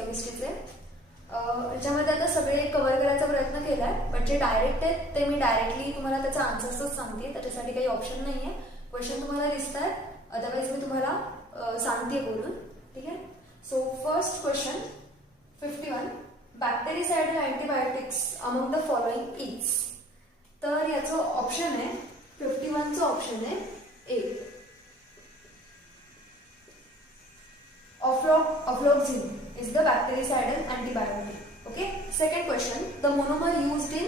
केमिस्ट्रीचे. याच्यामध्ये आता सगळे कव्हर करायचा प्रयत्न केला आहे, पण जे डायरेक्ट आहेत ते मी डायरेक्टली तुम्हाला त्याचा आन्सर्सच सांगते, त्याच्यासाठी काही ऑप्शन नाही आहे. क्वेश्चन तुम्हाला दिसत आहेत, अदरवाईज मी तुम्हाला सांगते बोलून. ठीक आहे. So first question 51, bactericidal antibiotics among the following is. तर याचं ऑप्शन आहे 51चं ऑप्शन आहे ए, Ofloxacin is the bactericidal antibiotic. Okay. Second question, the monomer used in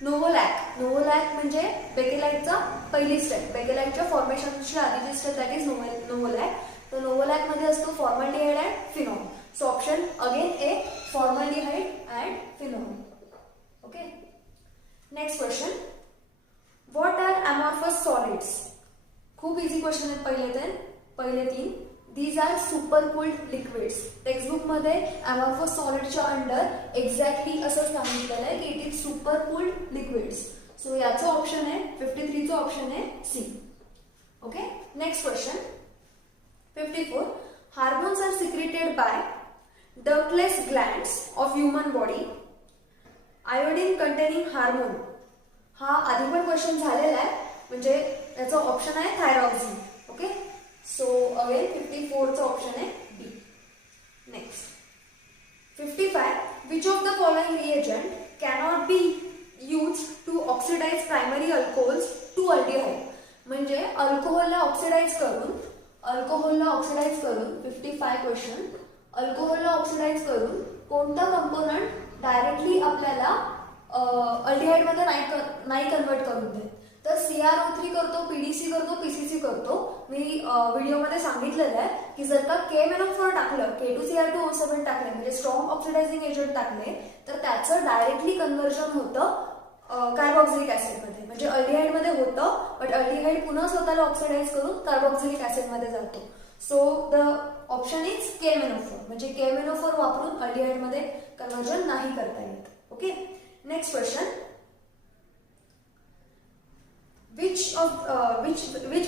Novolac. Novolac म्हणजे बेकेलाइटचा पहिली स्टेप, बेकेलाइटच्या फॉर्मेशनची आधीची स्टेप, दॅट इज Novolac. तर Novolac मध्ये असतो formaldehyde and phenol. So option again A, formaldehyde and phenol. Okay. Next question, what are amorphous solids. खूप easy question आहेत पहिले तीन. These are supercooled liquids. Textbook मध्ये अमॉर्फस सॉलिडच्या अंडर एक्झॅक्टली असं सांगितलेलं आहे की it is supercooled liquids. So याचं ऑप्शन आहे 53चं ऑप्शन आहे C. Okay. Next question 54, hormones are secreted by ductless glands of human body. Iodine containing hormone. हा आधी पण क्वेश्चन झालेला आहे, म्हणजे याचं ऑप्शन आहे thyroxine. Okay. So again 54th option है B. Next 55, which of the following reagent cannot be used to oxidize primary alcohols to aldehyde. म्हणजे अल्कोहोलला ऑक्सिडाइज करून 55 क्वेश्चन, अल्कोहोलला ऑक्सिडाइज करून कोणता कंपोनंट डायरेक्टली आपल्याला अल्डिहाइड मध्ये नाही कन्वर्ट करून देत. तर CrO3 करतो, PDC करतो, PCC करतो. मी व्हिडिओमध्ये सांगितलेलं आहे की जर का KMnO4 टाकलं, K2Cr2O7 टाकले, म्हणजे स्ट्रॉंग ऑक्सिडायझिंग एजंट टाकले, तर त्याचं डायरेक्टली कन्व्हर्जन होतं कार्बोक्सिलिक ऍसिडमध्ये. म्हणजे अल्डिहाइड मध्ये होतं, बट अल्डिहाइड पुन्हा स्वतःला ऑक्सिडाइज करून कार्बोक्सिलिक ऍसिडमध्ये जातो. So the option is KMnO4. म्हणजे KMnO4 वापरून अल्डिहाइड मध्ये कन्व्हर्जन नाही करता येत. Okay. Next question, which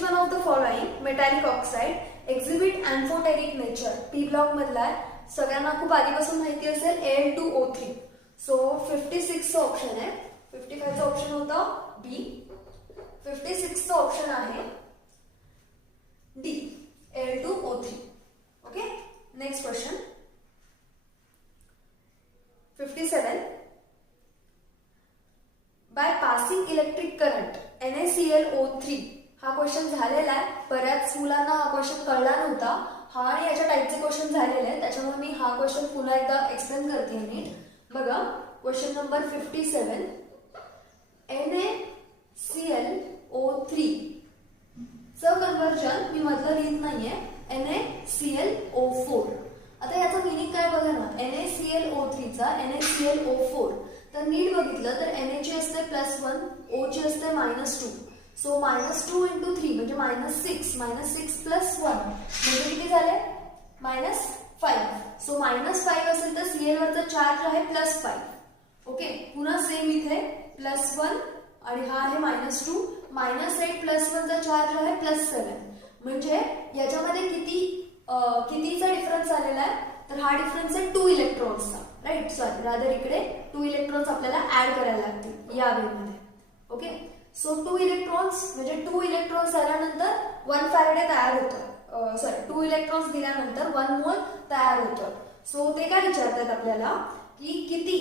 one of the following metallic oxide exhibit amphoteric nature. P block मधला आहे, सगळ्यांना खूप आधीपासून माहिती असेल, Al2O3. सो 56चं ऑप्शन आहे. 55चं ऑप्शन होतं बी, 56चं ऑप्शन आहे D, Al2O3. Okay. Next question 57, by passing electric current NaClO3. हा क्वेश्चन झालेला आहे, बऱ्याच मुलांना हा क्वेश्चन कळला नव्हता. हा आणि याच्या टाईपचे क्वेश्चन झालेले आहेत, त्याच्यामुळे मी हा क्वेश्चन पुन्हा एकदा एक्सप्लेन करते नीट. बघा क्वेश्चन नंबर 57, NaClO3 चं कन्व्हर्जन मी मधलं लिहित नाहीये, NaClO4. आता याचा मिनिंग काय बघा ना, NaClO3 चा NaClO4. तर नीट बघितलं तर Na ची असते +1, O ची असते -2. सो -2 × 3 म्हणजे -6, -6 + 1 म्हणजे किती झाले, -5. सो -5 असेल तर Cl वरचा चार्ज आहे +5. ओके. पुन्हा सेम इथे +1 आणि हा आहे -2, -8 + 1 चा चार्ज आहे +7. म्हणजे याच्यामध्ये कितीचा डिफरन्स आलेला आहे, तर हा डिफरन्स आहे 2 इलेक्ट्रॉन्सचा. राईट. सॉरी, रादर इकडे 2 इलेक्ट्रॉन्स आपल्याला ऍड करायला लागतील या वेमध्ये. ओके. सो 2 इलेक्ट्रॉन्स म्हणजे 2 इलेक्ट्रॉन्स झाल्यानंतर 1 फॅरेडे तयार होतं. सॉरी, 2 इलेक्ट्रॉन्स दिल्यानंतर 1 मोल तयार होतं. सो ते काय विचारतात आपल्याला की किती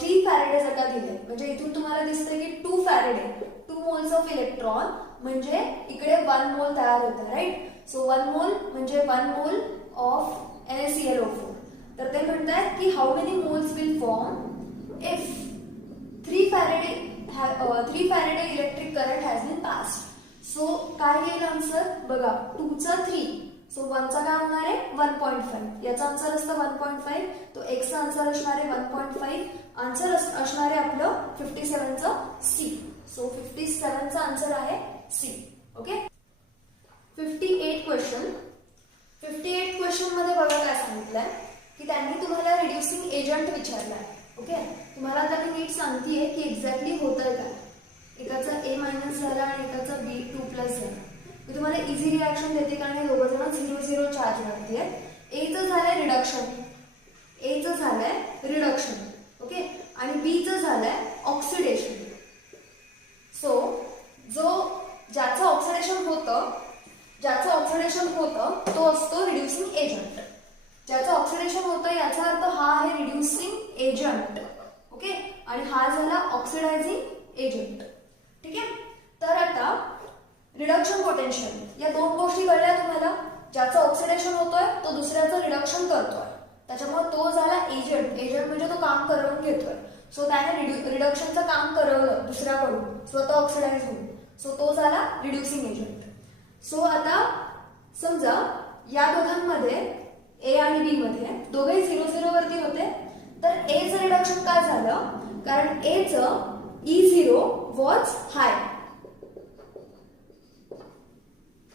3 फॅरेडे जर का दिले, म्हणजे इथून तुम्हाला दिसतंय की 2 फॅरेडे, 2 मोल्स ऑफ इलेक्ट्रॉन, म्हणजे इकडे 1 मोल तयार होतं. राईट. सो 1 मोल म्हणजे 1 मोल ऑफ NaClO4. तर ते म्हणतात की how many moles will form if 3 faraday electric current has been passed. So काय येईल आन्सर बघा, 2 चा 3, सो 1 चा काय होणार आहे 1.5. याचा आन्सर असतं 1.5. तो x चा आन्सर असणार आहे 1.5. आन्सर असणार आहे आपलं 57चं सी. सो 57चा आन्सर आहे सी. ओके. 58 क्वेश्चन मध्ये बघा काय सांगितलंय की त्यांनी तुम्हाला रिड्युसिंग एजंट विचारलाय. ओके. तुम्हाला आता मी नीट सांगतेय की एक्झॅक्टली होतंय काय. एकाचा A- झाला आणि एकाचा B2+ झाला. मी तुम्हाला इझी रिॲक्शन देते कारण हे दोघं जण 0 0 चार्ज लागते. एचं झालंय रिडक्शन, ऑक्सिडेशन होतं तो असतो रिड्युसिंग एजंट. ज्याचं ऑक्सिडेशन होतं याचा अर्थ हा आहे रिड्युसिंग एजंट. ओके, आणि हा झाला ऑक्सिडायझिंग एजंट. ठीक आहे. तर आता रिडक्शन पोटेन्शियल, या दोन गोष्टी कळल्या तुम्हाला. ज्याचं ऑक्सिडेशन होतोय तो दुसऱ्याचं रिडक्शन करतोय, त्याच्यामुळे तो झाला एजंट. एजंट म्हणजे तो काम करून घेतोय. सो त्याने रिडक्शनचं काम करवलं दुसऱ्याकडून, स्वतः ऑक्सिडाइज होऊन. सो तो झाला रिड्युसिंग एजंट. सो आता समजा या दोघांमध्ये ए आणि बी मध्ये दोघेही 0-0 वरती होते, तर एचं रिडक्शन काय झालं, कारण एचं E0 was high.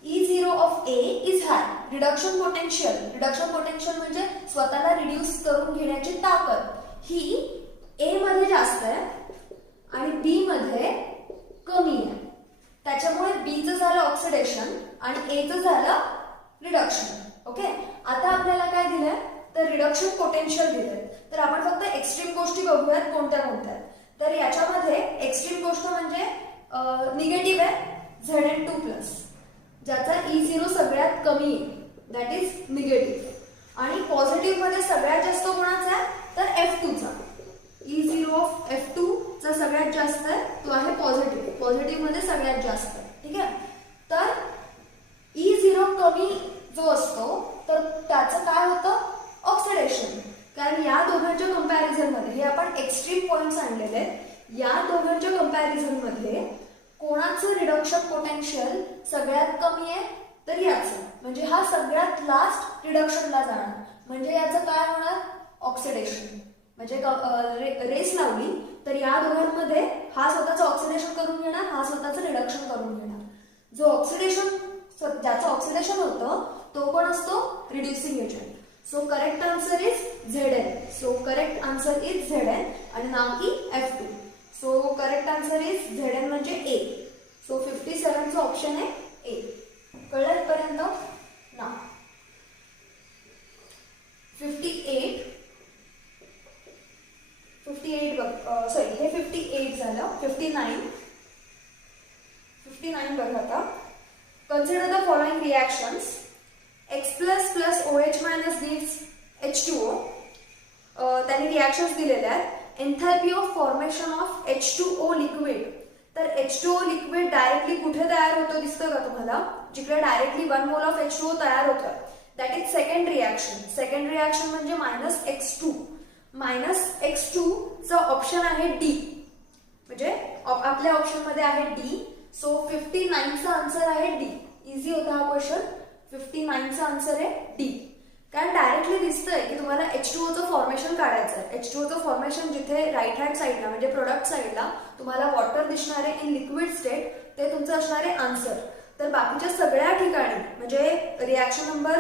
E0 of A is hi. Reduction potential म्हणजे स्वतःला रिड्यूस करून घेण्याची ताकद ही ए मध्ये जास्त आहे आणि बी मध्ये कमी आहे. त्याच्यामुळे बीचं झालं ऑक्सिडेशन आणि एचं झालं रिडक्शन. ओके, आता आपल्याला काय दिलंय, तर रिडक्शन पोटेन्शियल दिलंय. तर आपण फक्त एक्स्ट्रीम गोष्टी बघूयात कोणत्या कोणत्या. तर याच्यामध्ये एक्स्ट्रीम गोष्ट म्हणजे निगेटिव्ह आहे Zn2+, ज्याचा E0 सगळ्यात कमी आहे, दॅट इज निगेटिव्ह. आणि पॉझिटिव्ह मध्ये सगळ्यात जास्त कोणाचा आहे, तर F2चा. E0 ऑफ F2 चा सगळ्यात जास्त आहे, तो आहे पॉझिटिव्ह. पॉझिटिव्ह मध्ये सगळ्यात जास्त आहे. ठीक आहे. तर E0 कमी जो असतो तर त्याचं काय होतं, ऑक्सिडेशन. कारण या दोघांच्या कंपॅरिझन मध्ये, हे आपण एक्स्ट्रीम पॉइंट्स आणलेले आहेत, या दोघांच्या कंपॅरिझन मध्ये कोणाचं रिडक्शन पोटेन्शियल सगळ्यात कमी आहे, तर याचं. म्हणजे हा सगळ्यात लास्ट रिडक्शनला जाणार. म्हणजे याचं काय होणार, ऑक्सिडेशन. म्हणजे रेस लावली तर या दोघांमध्ये हा स्वतःचं ऑक्सिडेशन करून घेणार, हा स्वतःचं रिडक्शन करून घेणार. जो ऑक्सिडेशन, ज्याचं ऑक्सिडेशन होतं तो पण असतो reducing agent. So correct answer is Zn. So correct answer is Zn आणि ना की F2. So correct answer is Zn म्हणजे ए. सो 57चा ऑप्शन आहे ए. कळलं पर्यंत ना. 58 बघ, सॉरी हे 58 झालं. 59 बघा आता. Consider the following reactions. X plus OH minus gives H2O. त्यांनी रिॲक्शन्स दिलेल्या आहेत. एन्थॅल्पी of formation of H2O liquid. तर H2O लिक्विड डायरेक्टली कुठे तयार होतं दिसतं का तुम्हाला, जिकडे डायरेक्टली 1 मोल ऑफ H2O तयार होतं, that is second reaction. Second reaction म्हणजे -X2. -X2 चा ऑप्शन आहे डी. म्हणजे आपल्या ऑप्शन मध्ये आहे डी. सो 59चा आन्सर आहे डी. इझी होता हा क्वेश्चन. 59चा आन्सर आहे डी. कारण डायरेक्टली दिसतंय की तुम्हाला H2Oचं फॉर्मेशन काढायचं आहे. H2Oचं फॉर्मेशन जिथे राईट हँड साईडला म्हणजे प्रोडक्ट साईडला तुम्हाला वॉटर दिसणार आहे इन लिक्विड स्टेट, ते तुमचं असणार आहे आन्सर. तर बाकीच्या सगळ्या ठिकाणी म्हणजे रिॲक्शन नंबर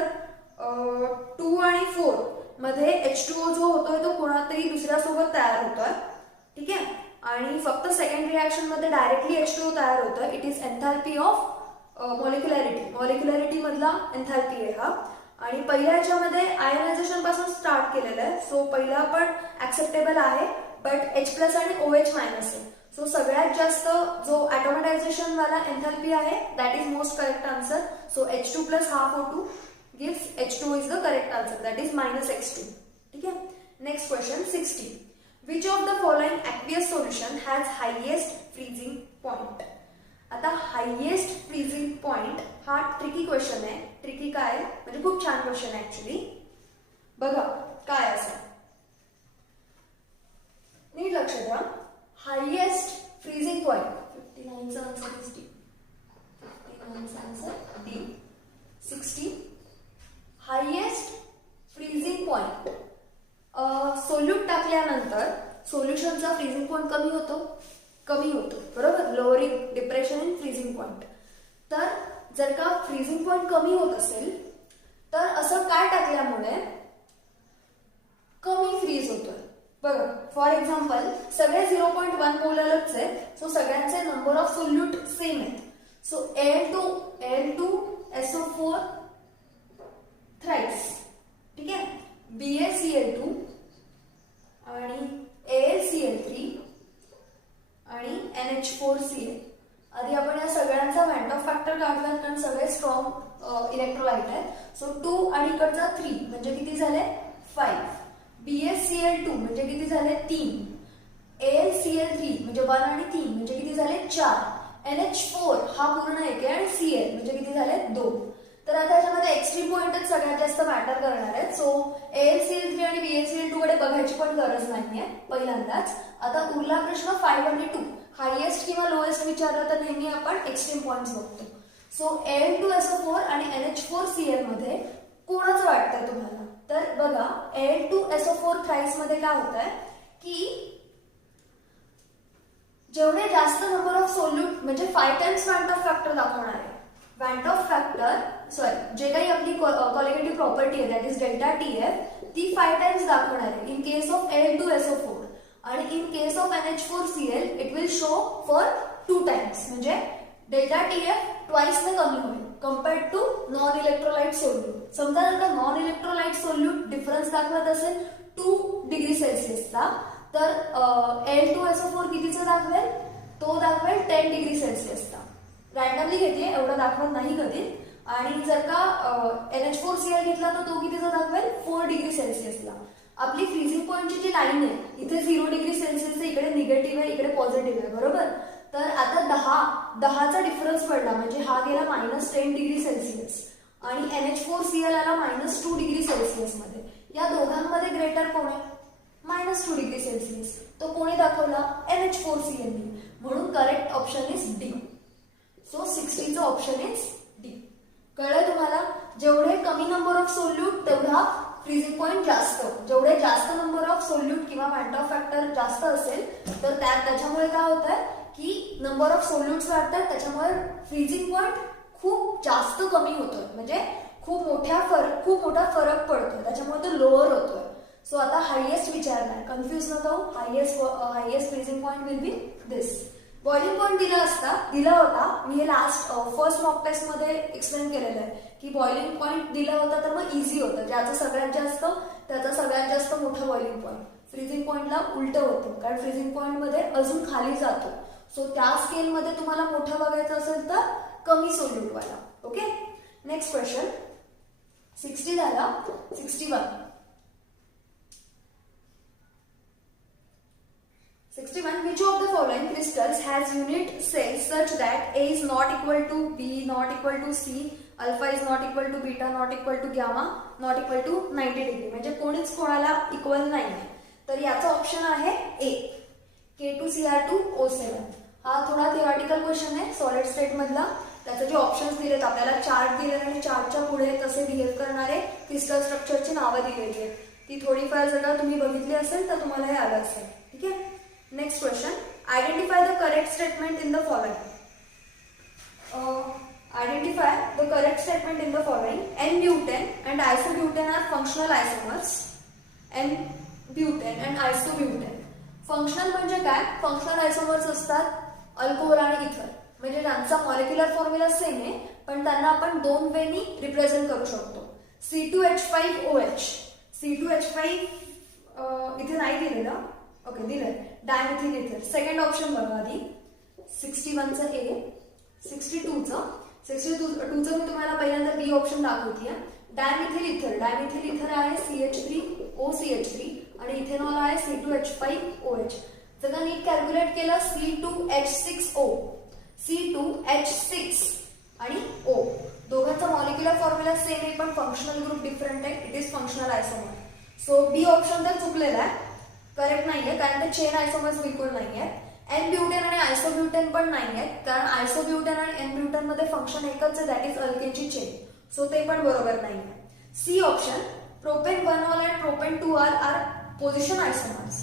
2 आणि 4 मध्ये H2O जो होतोय तो कोणातरी दुसऱ्यासोबत तयार होतोय. ठीक आहे. आणि फक्त सेकंड रिॲक्शन मध्ये डायरेक्टली H2O तयार होतं. इट इज एन्थॅल्पी ऑफ मॉलिक्युलॅरिटी मधला एन्थॅल्पी आहे हा. आणि पहिल्या ह्याच्यामध्ये आयनायझेशन पासून स्टार्ट केलेलं आहे. सो पहिला पण ऍक्सेप्टेबल आहे, बट H+ आणि OH- आहे. सो सगळ्यात जास्त जो ॲटोमॅटायझेशन वाला एन्थॅल्पी आहे that is most correct answer. So H2 + ½ O2 gives H2 is the correct answer, that is -X2. ठीक है. Next question 60. Which of the following aqueous solution has highest freezing point? आता highest freezing point हा tricky question आहे. Tricky काय म्हणजे खूप छान question आहे ऍक्च्युली. बघा काय असं, नीट लक्ष द्या. हायएस्ट फ्रीजिंग पॉइंट 59चा आन्सर इज डी. 59चा answer D. 60 highest freezing point. Solute टाकल्यानंतर सोल्युशनचा फ्रीजिंग पॉइंट कमी होतो बरोबर. Lowering depression in freezing point. तर जर का फ्रीजिंग पॉइंट कमी होत असेल तर असं काय टाकल्यामुळे कमी फ्रीज होतोय. बघा फॉर एक्झाम्पल सगळे 0.1 मोलच आहेत. सो सगळ्यांचे नंबर ऑफ सोल्यूट सेम आहेत. So Al2SO4 thrice. ठीक आहे. BaCl2 आणि AlCl3 आणि NH4Cl. आधी आपण या सगळ्यांचा व्हॅन्ट ऑफ फॅक्टर काढला कारण सगळे स्ट्रॉंग इलेक्ट्रोलाइट आहे. सो 2 आणि इकडचा 3 म्हणजे किती झाले 5. BaCl2 म्हणजे किती झाले 3. AlCl3 म्हणजे 1 आणि 3 म्हणजे किती झाले 4. NH4 हा पूर्ण एक आहे आणि Cl म्हणजे किती झाले 2. तर आता याच्यामध्ये एक्स्ट्रीम पॉइंटच सगळ्यात जास्त मॅटर करणार आहेत. सो AlCl3 आणि BaCl2 कडे बघायची पण गरज नाहीये पहिल्यांदाच. आता उरला प्रश्न 5 आणि 2. हायेस्ट किंवा लोएस्ट विचारलं तर नेहमी आपण एक्स्ट्रीम पॉइंट्स बघतो. सो Al2SO4 आणि NH4Cl मध्ये कोणाचं वाटतंय तुम्हाला? तर बघा Al2SO4 थ्राईस मध्ये काय होत आहे की जेवढे जास्त नंबर ऑफ सोल्यूट म्हणजे 5 टाइम्स वॅन्ट ऑफ फॅक्टर दाखवणार आहे. वॅन्ट ऑफ फॅक्टर सॉरी जे काही आपली कॉलिगेटिव्ह प्रॉपर्टी आहे दॅट इज डेल्टा TF ती 5 टाइम्स दाखवणार आहे इन केस ऑफ Al2SO4 आणि in case of NH4Cl it will show for 2 times म्हणजे डेल्टा TF ट्वाइस ने कमी होईल compared to non electrolyte solute. समजा जर का नॉन इलेक्ट्रोलाइट सोल्यूट डिफरन्स दाखवत असेल 2 डिग्री सेल्सिअसचा तर Al2SO4 कितीचा दाखवेल? तो दाखवेल 10 डिग्री सेल्सिअसचा. रॅन्डमली घेतली एवढं दाखवत नाही कधी. आणि जर का NH4Cl घेतला तर तो कितीचा दाखवेल 4 डिग्री सेल्सिअसला. आपली फ्रीजिंग पॉइंटची जी लाईन आहे इथे 0 डिग्री सेल्सिअस इकडे निगेटिव्ह आहे इकडे पॉझिटिव्ह आहे बरोबर. तर आता 10चा डिफरन्स पडला म्हणजे हा गेला -10 डिग्री सेल्सिअस आणि NH4Cl आला -2 डिग्री सेल्सिअस मध्ये. या दोघांमध्ये ग्रेटर कोण आहे? -2 डिग्री सेल्सिअस. तो कोणी दाखवला? NH4Cl नी. म्हणून correct option is D. So 60चं ऑप्शन इज डी. कळलं तुम्हाला? जेवढे कमी नंबर ऑफ सोल्यूट तेवढा फ्रीजिंग पॉइंट जास्त. जेवढे जास्त नंबर ऑफ सोल्यूट किंवा वॅन्ट ऑफ फॅक्टर जास्त असेल तर त्याच्यामुळे काय होत आहे की नंबर ऑफ सोल्यूट्स वाढतात त्याच्यामुळे फ्रीजिंग पॉइंट खूप जास्त कमी होतोय म्हणजे खूप मोठा फरक पडतोय त्याच्यामुळे तो लोअर होतोय. सो आता हायेस्ट विचारलाय कन्फ्युज नका हो. Highest freezing point will be this. Boiling point दिला होता मी हे फर्स्ट मॉक टेस्ट मध्ये एक्सप्लेन केलेलं आहे की बॉइलिंग पॉइंट दिला होता तर मग इझी होतं. ज्याचं सगळ्यात जास्त त्याचा सगळ्यात जास्त मोठा बॉइलिंग पॉइंट. फ्रीजिंग पॉइंटला उलट होतं कारण फ्रीजिंग पॉइंट मध्ये अजून खाली जातो. सो त्या स्केलमध्ये तुम्हाला मोठा बघायचं असेल तर कमी सोल्यूट वाला. ओके नेक्स्ट क्वेश्चन 60 झाला. 61 which of the following crystals has unit cells such that A is not equal to B, not equal to C, alpha is not equal to beta, not equal to gamma, not equal to 90 degree. म्हणजे कोणीच कोणाला equal नाही. तर याचा option आहे A K2Cr2O7. हा थोडा theoretical question आहे सॉलिड स्टेट मधला. त्याचे जे ऑप्शन्स दिलेत आपल्याला चार्ट दिले आणि चार्टच्या पुढे तसे बिहेव करणारे क्रिस्टल स्ट्रक्चरची नावं दिलेली आहेत. ती थोडीफार जर का तुम्ही बघितली असेल तर तुम्हाला हे आलं असेल. ठीक आहे. Next question. Identify the correct statement in the following. Identify the correct statement in the following. N-butane and isobutane are functional isomers. N-butane and isobutane. Functional म्हणजे काय? Functional isomers असतात अल्कोहोल आणि इथर. म्हणजे त्यांचा मॉलिक्युलर फॉर्म्युला सेम आहे पण त्यांना आपण दोन वेनी रिप्रेझेंट करू शकतो. C2H5OH. C2H5 इथे नाही दिलेलं. ओके दिलंय डायमिथिल इथर. सेकंड ऑप्शन बघा आधी 61चं A. 62चं मी तुम्हाला पहिल्यांदा बी ऑप्शन दाखवतीये. डायमिथिल इथर आहे CH3OCH3 आणि इथेनॉल आहे C2H5OH. जर का नीट कॅल्क्युलेट केलं C2H6O C2H6 आणि O दोघांचा मॉलिक्युलर फॉर्म्युला सेम आहे पण फंक्शनल ग्रुप डिफरंट आहे. It is functional isomer. So B option तर चुकलेला आहे करेक्ट नाहीये कारण ते चेन आयसोमर्स बिलकुल नाहीये. एन ब्युटेन आणि आयसोब्युटेन पण नाहीये कारण आयसोब्युटेन आणि एन ब्युटेन मध्ये फंक्शन एकच आहे दॅट इज अल्केनची चेन. सो ते पण बरोबर नाहीये. सी ऑप्शन प्रोपेन 1ऑल आणि प्रोपेन 2ऑल आर पोझिशन आयसोमर्स.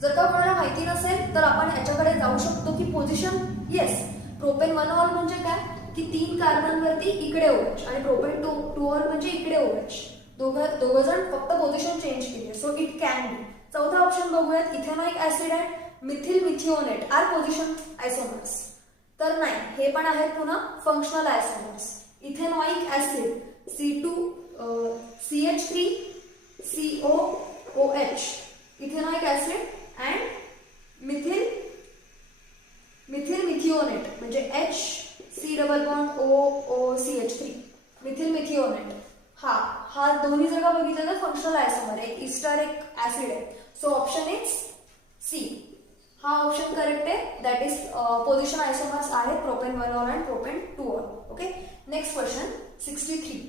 जर का कोणाला माहिती नसेल तर आपण याच्याकडे जाऊ शकतो की पोझिशन येस प्रोपेन 1ऑल म्हणजे काय की 3 कार्बनवरती इकडे OH आणि प्रोपेन 2ऑल म्हणजे इकडे OH. दोघं जण फक्त पोझिशन चेंज केली. So it can be. चौथा ऑप्शन बघूयात ethanoic acid and methyl methanoate are position isomers. तर नाही हे पण आहेत पुन्हा functional isomers. Ethanoic acid C2CH3COOH ethanoic acid and methyl methanoate म्हणजे HC डबल बॉन्ड OCH3 हा दोन्ही जर का बघितलं तर फंक्शनल आयसोमर, एक इस्टर एक ऍसिड आहे. सो ऑप्शन इज सी, हा ऑप्शन करेक्ट आहे. दॅट इज पोझिशन आयसोमर्स आहेत propane 1 all and propane 2 all. Okay, next question 63.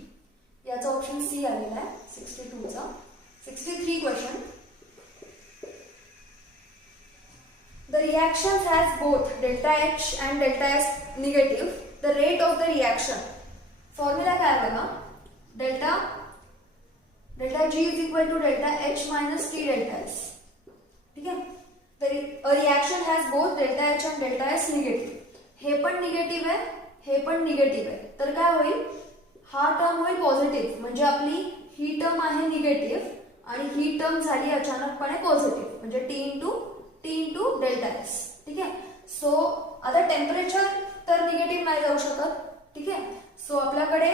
याचा ऑप्शन सी आलेला आहे 62 चा. 63 question. The reaction has both delta H and delta S negative. The rate of the reaction. Formula काय बघा, delta G is equal to delta H minus T delta S. ठीक आहे. A reaction has both delta H and delta S negative. हे पण negative आहे, हे पण negative आहे. तर काय होईल, हा टर्म होईल पॉझिटिव्ह, म्हणजे आपली ही टर्म आहे निगेटिव्ह आणि ही टर्म झाली अचानकपणे पॉझिटिव्ह, म्हणजे टी इंटू डेल्टा एस. ठीक आहे. सो आता टेम्परेचर तर निगेटिव्ह नाही जाऊ शकत. ठीक आहे. सो आपल्याकडे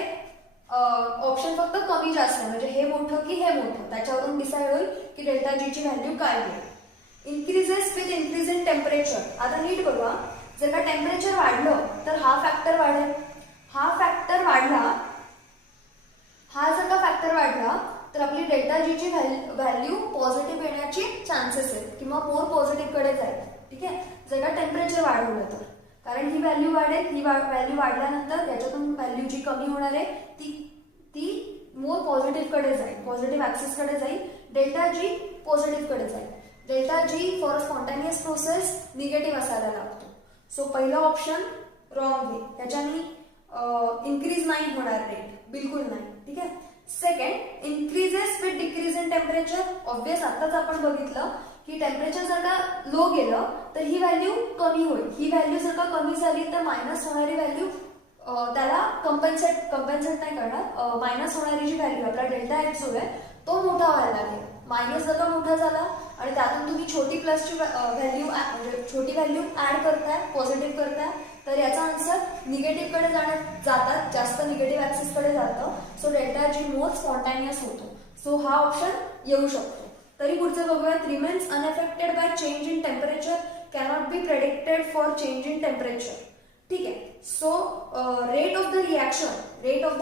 ऑप्शन फक्त कमी जास्त आहे, म्हणजे हे मोठं की हे मोठं, त्याच्यावरून डिसाइड होईल की डेल्टा जी ची व्हॅल्यू काय होईल. Increases with increase in temperature. आता नीट बघा, जर का टेम्परेचर वाढलं तर हा फॅक्टर वाढेल, हा फॅक्टर वाढला, हा जर का फॅक्टर वाढला तर आपली डेल्टा जी ची व्हॅल्यू पॉझिटिव्ह येण्याची चान्सेस आहेत किंवा मोर पॉझिटिव्ह कडे जाईल. ठीक आहे, जर का टेम्परेचर वाढवलं तर, कारण ही व्हॅल्यू वाढेल, ही व्हॅल्यू वाढल्यानंतर याच्यातून व्हॅल्यू जी कमी होणार आहे ती मोर पॉझिटिव्ह कडे जाईल, पॉझिटिव्ह ऍक्सिस कडे जाईल. डेल्टा जी पॉझिटिव्ह कडे जाईल. Delta G for a spontaneous process negative असायला लागतो. सो पहिलं ऑप्शन रॉंग आहे, त्याच्यानी इन्क्रीज नाही होणार रेट, बिलकुल नाही. ठीक आहे. Second, increases with decrease in temperature. Obvious आताच आपण बघितलं की टेम्परेचर जर का लो गेलं तर ही व्हॅल्यू कमी होईल. ही व्हॅल्यू जर का कमी झाली तर मायनस होणारी व्हॅल्यू त्याला कंपेन्सेट नाही करणार. मायनस होणारी जी व्हॅल्यू आपला डेल्टा एच जो आहे तो मोठा व्हायला लागेल. मायनस जर का मोठा झाला आणि त्यातून तुम्ही छोटी प्लसची व्हॅल्यू म्हणजे छोटी व्हॅल्यू ऍड करताय, पॉझिटिव्ह करताय, तर याचा आन्सर निगेटिव्ह कडे जातात, जास्त निगेटिव्ह ऍक्सिस कडे जातं. So delta G more spontaneous होतो. सो हा ऑप्शन येऊ शकतो. तरी पुढचं बघूयात. Remains unaffected by change in temperature, cannot be predicted for change in temperature. ठीक आहे. So rate of the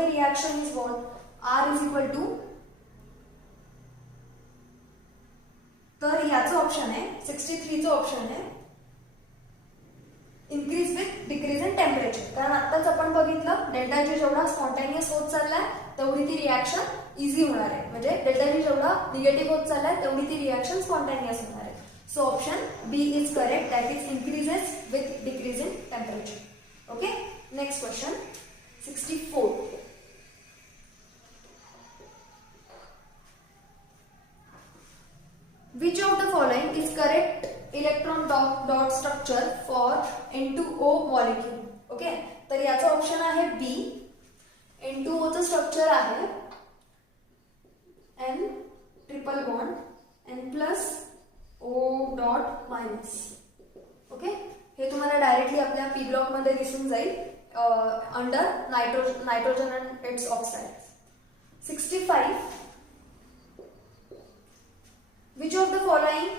reaction is what, are is equal to, तर याचं ऑप्शन आहे 63 चं ऑप्शन आहे increase with decrease in temperature. कारण आत्ताच आपण बघितलं डेल्टा जी जेवढा स्पॉन्टेनियस होत चाललाय तेवढी ती रिॲक्शन इझी होणार आहे, म्हणजे डेल्टा जी जेवढा निगेटिव्ह होत चाललाय तेवढी ती रिॲक्शन स्पॉन्टेनियस होणार आहे. So option B is correct, that is increases with decrease in temperature. Okay, next question 64. Which of the following is correct electron dot structure for N2O molecule? Okay, तर याचा option आहे बी. N2O चं structure आहे N triple bond N plus O dot minus. Okay, हे तुम्हाला directly आपल्या P block मध्ये दिसून जाईल under nitrogen and it's oxide. 65. Which of the following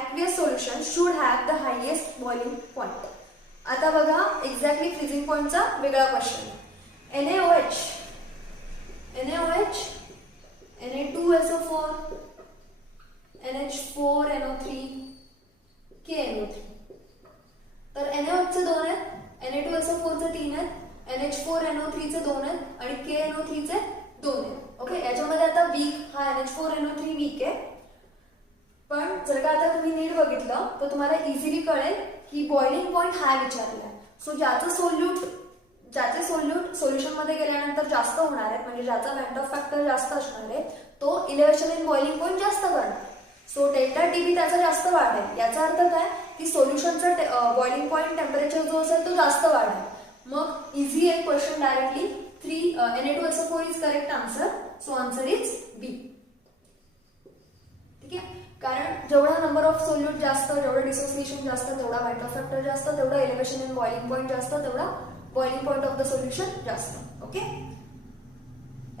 aqueous solution should have the highest boiling point? आता बघा, एक्झॅक्टली फ्रीजिंग पॉइंटचा वेगळा question. NaOH, Na2SO4, NH4NO3, KNO3. तर NaOH चे 2 आहेत, Na2SO4 चे 3 आहेत, NH4NO3 चे 2 आहेत आणि KNO3 चे 2 आहेत. ओके, याच्यामध्ये आता वीक हा NH4NO3 वीक आहे. पण जर का आता तुम्ही नीट बघितलं तर तुम्हाला इझिली कळेल की बॉइलिंग पॉइंट हा विचारलाय. सो ज्याचे सोल्यूट सोल्युशन मध्ये गेल्यानंतर जास्त होणार आहे, म्हणजे ज्याचा वॅन ऑफ फॅक्टर जास्त असणार आहे, तो इलेव्हेशन इन बॉइलिंग पॉइंट जास्त करणार. सो डेल्टा टीबी त्याचा जास्त वाढेल. याचा अर्थ काय की सोल्युशनचा बॉइलिंग पॉइंट टेम्परेचर जो असेल तो जास्त वाढेल. मग इझी एक question directly 3 Na2SO4 is correct answer. So answer is B. ठीक आहे, कारण जेवढा नंबर ऑफ सोल्यूट जास्त, जेवढं डिसोसिएशन जास्त, तेवढा वॅन ऑफ फॅक्टर जास्त, तेवढा एलिव्हेशन इन बॉइलिंग पॉइंट जास्त, तेवढा boiling point of the solution जास्त. ओके,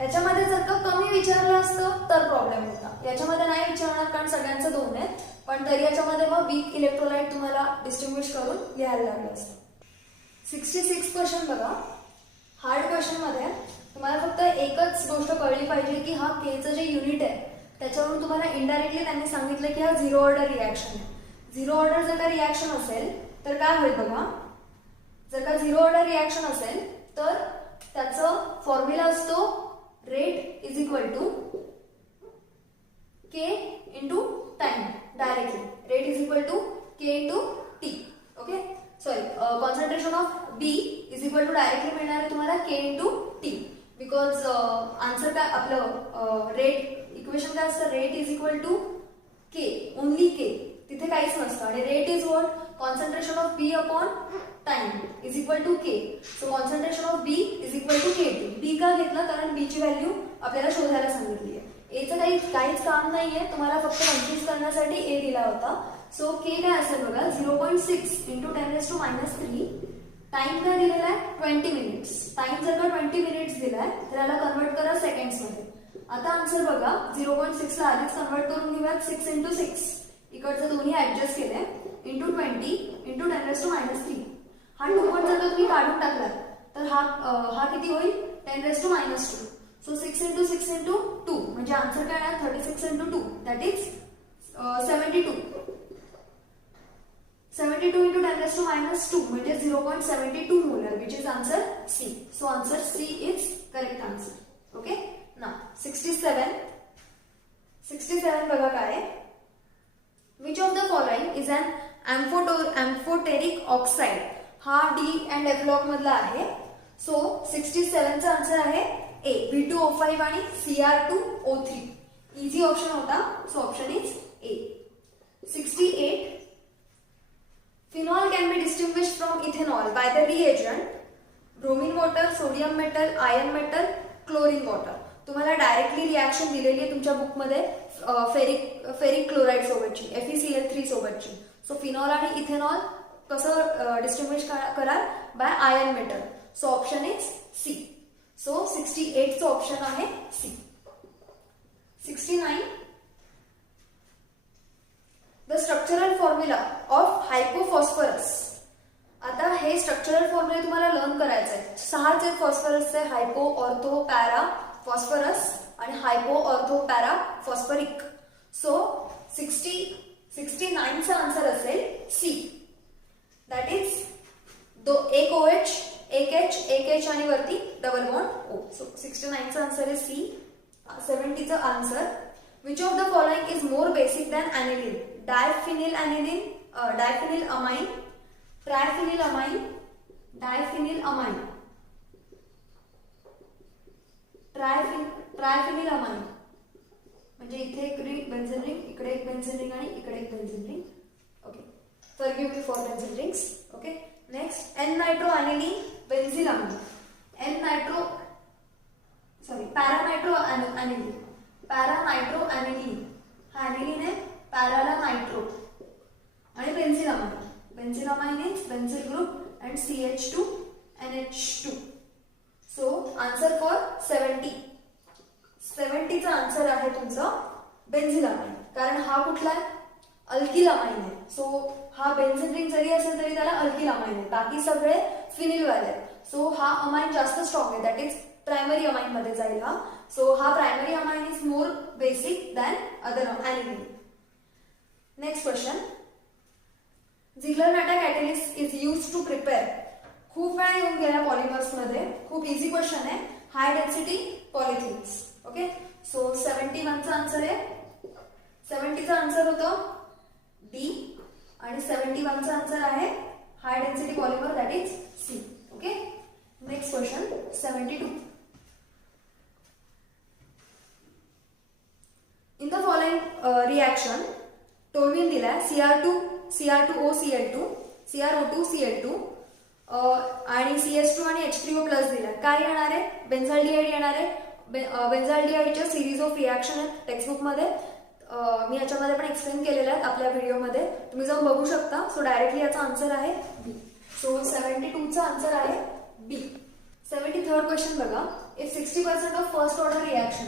याच्यामध्ये जर का कमी विचारलं असतं तर प्रॉब्लेम होता. याच्यामध्ये नाही विचारणार कारण सगळ्यांचं 2 आहेत, पण तरी याच्यामध्ये मग वीक इलेक्ट्रोलाइट तुम्हाला डिस्टिंग्विश करून लिहायला लागलं असतं. 66 क्वेश्चन बघा. हार्ड क्वेश्चन मध्ये तुम्हाला फक्त एकच गोष्ट कळली पाहिजे की हा केचं जे युनिट आहे त्याच्यावरून तुम्हाला इनडायरेक्टली त्यांनी सांगितलं की हा झिरो ऑर्डर रिॲक्शन आहे। झिरो ऑर्डर जर का रिॲक्शन असेल तर काय होईल बघा, जर का झिरो ऑर्डर रिॲक्शन असेल तर त्याचं फॉर्म्युला असतो rate is equal to K into time directly, rate is equal to K into T. Okay, sorry, concentration of B is equal to directly मिळणार आहे तुम्हाला K into T, because answer काय आपलं rate equation काय असतं, rate is equal to K, only K, तिथे काहीच नसतं, आणि rate is what, concentration of B upon time is equal to K, so concentration of B is equal to K T. B का घेतला, कारण बी ची व्हॅल्यू आपल्याला शोधायला सांगितली आहे। एचं काहीच काम नाहीये, तुम्हाला फक्त कन्फ्युज करण्यासाठी ए दिला होता। सो के काय असेल बघा, 0.6 इंटू 10⁻³ टाइम काय दिलेला आहे 20 मिनिट्स। टाइम जर का 20 मिनिट्स दिलाय तर याला कन्वर्ट करा सेकंड्स मध्ये। आता आन्सर बघा, 0.6 ला आधीच कन्वर्ट करून घेऊयात, 6 इंटू 6 इकडचं दोन्ही ऍडजस्ट केलंय, इंटू 20 इंटू 10⁻³ हा 2 पण जर का तुम्ही काढून टाकला तर हा किती होईल 10⁻²। सो 6 इंटू 6 इंटू 2 म्हणजे आन्सर काय आहे 36 इंटू 2 दॅट इज 72। 72 इंटू 10⁻² म्हणजे 0.72 मोलर, which is answer C. So answer C is correct answer. Okay, now 67 बघा काय आहे, which of the following is an amphoteric oxide. हा डी अँड एफ ब्लॉक मधला आहे। सो 67 चा आन्सर आहे ए, V2O5 आणि Cr2O3। इझी ऑप्शन होता, so option is A. 68 phenol can be distinguished from ethanol by the reagent bromine water, sodium metal, iron metal, chlorine water। तुम्हाला directly reaction दिलेली आहे तुमच्या बुक मध्ये फेरिक क्लोराइड सोबतची, FeCl3 सोबतची। So phenol आणि ethanol कसं डिस्टिंग्विश कराल, by iron metal. So option is C. So 68 चा ऑप्शन आहे C. 69 the structural formula of hypophosphorus. आता हे स्ट्रक्चरल फॉर्म्युला तुम्हाला लर्न करायचं आहे। 6 जे फॉस्फरसचे हायपो, ऑर्थो, पॅरा फॉस्फरस आणि हायपो, ऑर्थो, पॅरा फॉस्फरिक। सो 69 चा आन्सर असेल सी, दॅट इज एक OH, एक H, एक H आणि वरती डबल बॉन्ड O। सो 69 चा आन्सर आहे सी। 70 चा answer, which of the following is more basic than aniline? Diphenylamine, diphenylamine, triphenylamine, diphenylamine, triphenylamine म्हणजे इथे एक बेन्झीन रिंग, इकडे एक बेन्झीन रिंग आणि इकडे एक benzene ring. Okay, forgive me for benzene rings. Okay, next N-nitroaniline benzylamine, paranitroaniline, paranitroaniline हा aniline आहे, पॅराला नाइट्रो आणि benzylamine, benzylamine is benzyl group and CH2NH2। So answer for 70 चा आन्सर आहे तुमचा बेन्झिलामाइन, कारण हा कुठला आहे अल्किलामाइन आहे। सो हा बेन्झीन रिंग जरी असेल तरी त्याला अल्किलामाइन आहे, बाकी सगळे फिनिल वाले आहेत। सो हा अमाइन जास्त स्ट्रॉंग आहे, दॅट इज प्रायमरी अमाइन मध्ये जाईल हा। सो हा primary amine is more basic than other aniline. Next question, Ziegler Natta catalyst is used to prepare. खूप वेळा येऊन गेला पॉलिमर्स मध्ये, खूप इझी क्वेश्चन आहे, हाय डेन्सिटी पॉलिथिन्स। ओके, सो 71 चा आन्सर आहे, 70 चा आन्सर होतं डी आणि 71 चा आन्सर आहे high density polymer, that is C. Okay, next question 72 in the following reaction toluene दिलाय Cr2OCl2, CrO2Cl2 आणि CH2 आणि H3O प्लस दिलाय। काय येणार आहे बेन्झाल्डिहाइड येणार आहे। बेन्झाल्डिहाइडच्या सिरीज ऑफ रिॲक्शन आहेत टेक्स्टबुक मध्ये, मी याच्यामध्ये पण एक्सप्लेन केलेले आहेत आपल्या व्हिडिओमध्ये, तुम्ही जाऊन बघू शकता। सो डायरेक्टली याचा आन्सर आहे बी। सो 72 चा आन्सर आहे बी। 73rd क्वेश्चन बघा, if 60% of first order reaction,